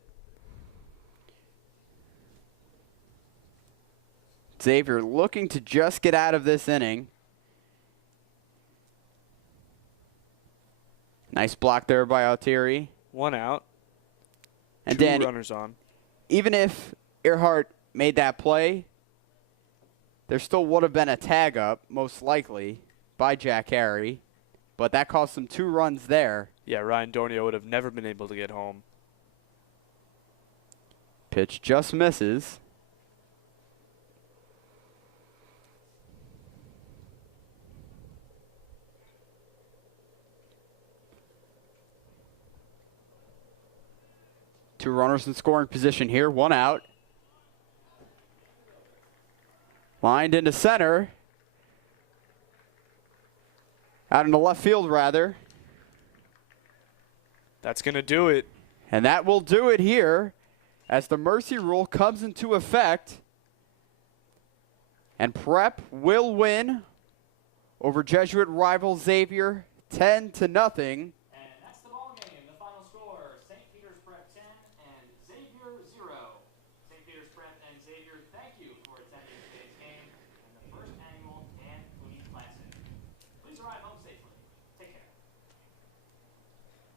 Xavier looking to just get out of this inning. Nice block there by Altieri. 1 out. And 2 Danny, runners on. even if Earhart made that play, there still would have been a tag up, most likely, by Jack Carey. But that cost him 2 runs there. Yeah, Ryan Dornio would have never been able to get home. Pitch just misses. Two runners in scoring position here, 1 out. Lined into center. Out into left field, rather. That's going to do it. And that will do it here as the mercy rule comes into effect. And Prep will win over Jesuit rival Xavier 10-0. And that's the ball game. The final score, St. Peter's Prep 10 and Xavier 0. St. Peter's Prep and Xavier, thank you for attending today's game and the first annual Dan Cooney Classic. Please arrive home safely. Take care.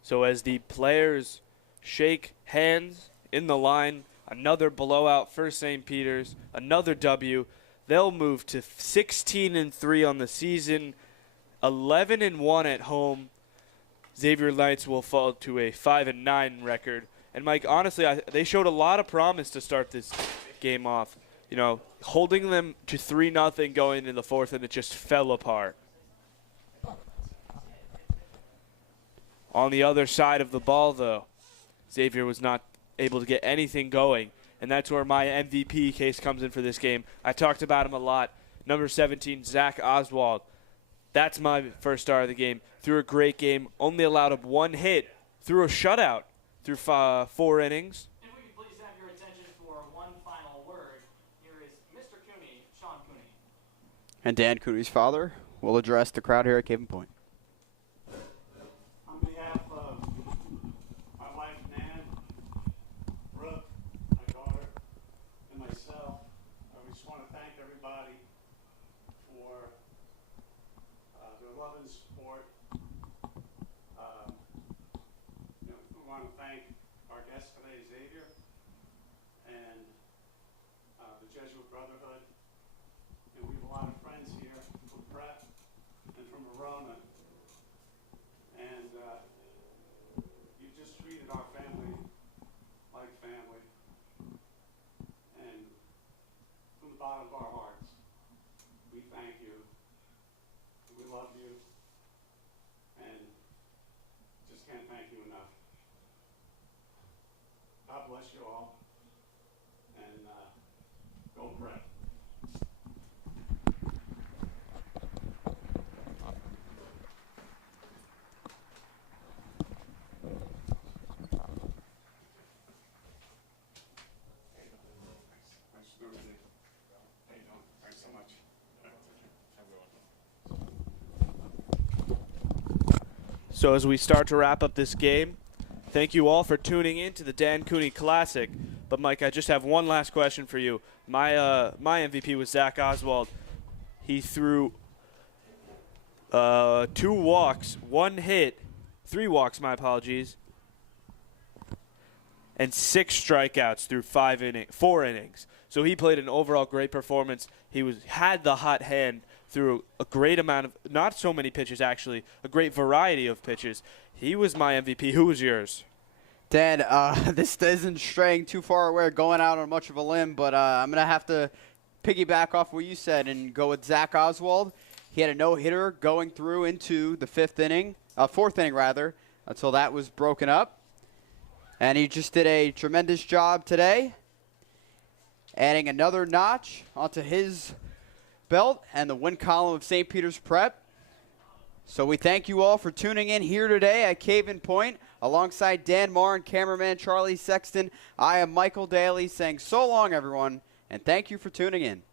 So as the players shake hands in the line, another blowout for St. Peter's, another W. They'll move to 16-3 on the season, 11-1 at home. Xavier Knights will fall to a 5-9 record. And Mike, honestly, they showed a lot of promise to start this game off. You know, holding them to 3-0 going into the fourth, and it just fell apart. On the other side of the ball, though, Xavier was not able to get anything going. And that's where my MVP case comes in for this game. I talked about him a lot. Number 17, Zach Oswald. That's my first star of the game. Threw a great game. Only allowed up 1 hit. Threw a shutout through 4 innings. If we could please have your attention for one final word, here is Mr. Cooney, Sean Cooney. And Dan Cooney's father will address the crowd here at Caven Point. On behalf of my wife, Nan, Brooke, my daughter, and myself, I just want to thank everybody for their love and support. We want to thank our guest today, Xavier, and the Jesuit Brotherhood. And we have a lot of friends here from Prep and from Verona. And you just treated our family like family. And from the bottom of our hearts, we thank you. We love you. And just can't thank you enough. God bless you all. And go Prep. So as we start to wrap up this game, thank you all for tuning in to the Dan Cooney Classic. But Mike, I just have one last question for you. My MVP was Zach Oswald. He threw 2 walks, 1 hit, 3 walks, my apologies, and 6 strikeouts through 4 innings. So he played an overall great performance. He had the hot hand through a great amount of, not so many pitches actually, a great variety of pitches. He was my MVP. Who was yours? Dan, this isn't straying too far away or going out on much of a limb, but I'm going to have to piggyback off what you said and go with Zach Oswald. He had a no-hitter going through into the 4th inning, until that was broken up. And he just did a tremendous job today, adding another notch onto his belt and the win column of St. Peter's Prep. So we thank you all for tuning in here today at Caven Point. Alongside Dan Marr and cameraman Charlie Sexton, I am Michael Daly saying so long, everyone, and thank you for tuning in.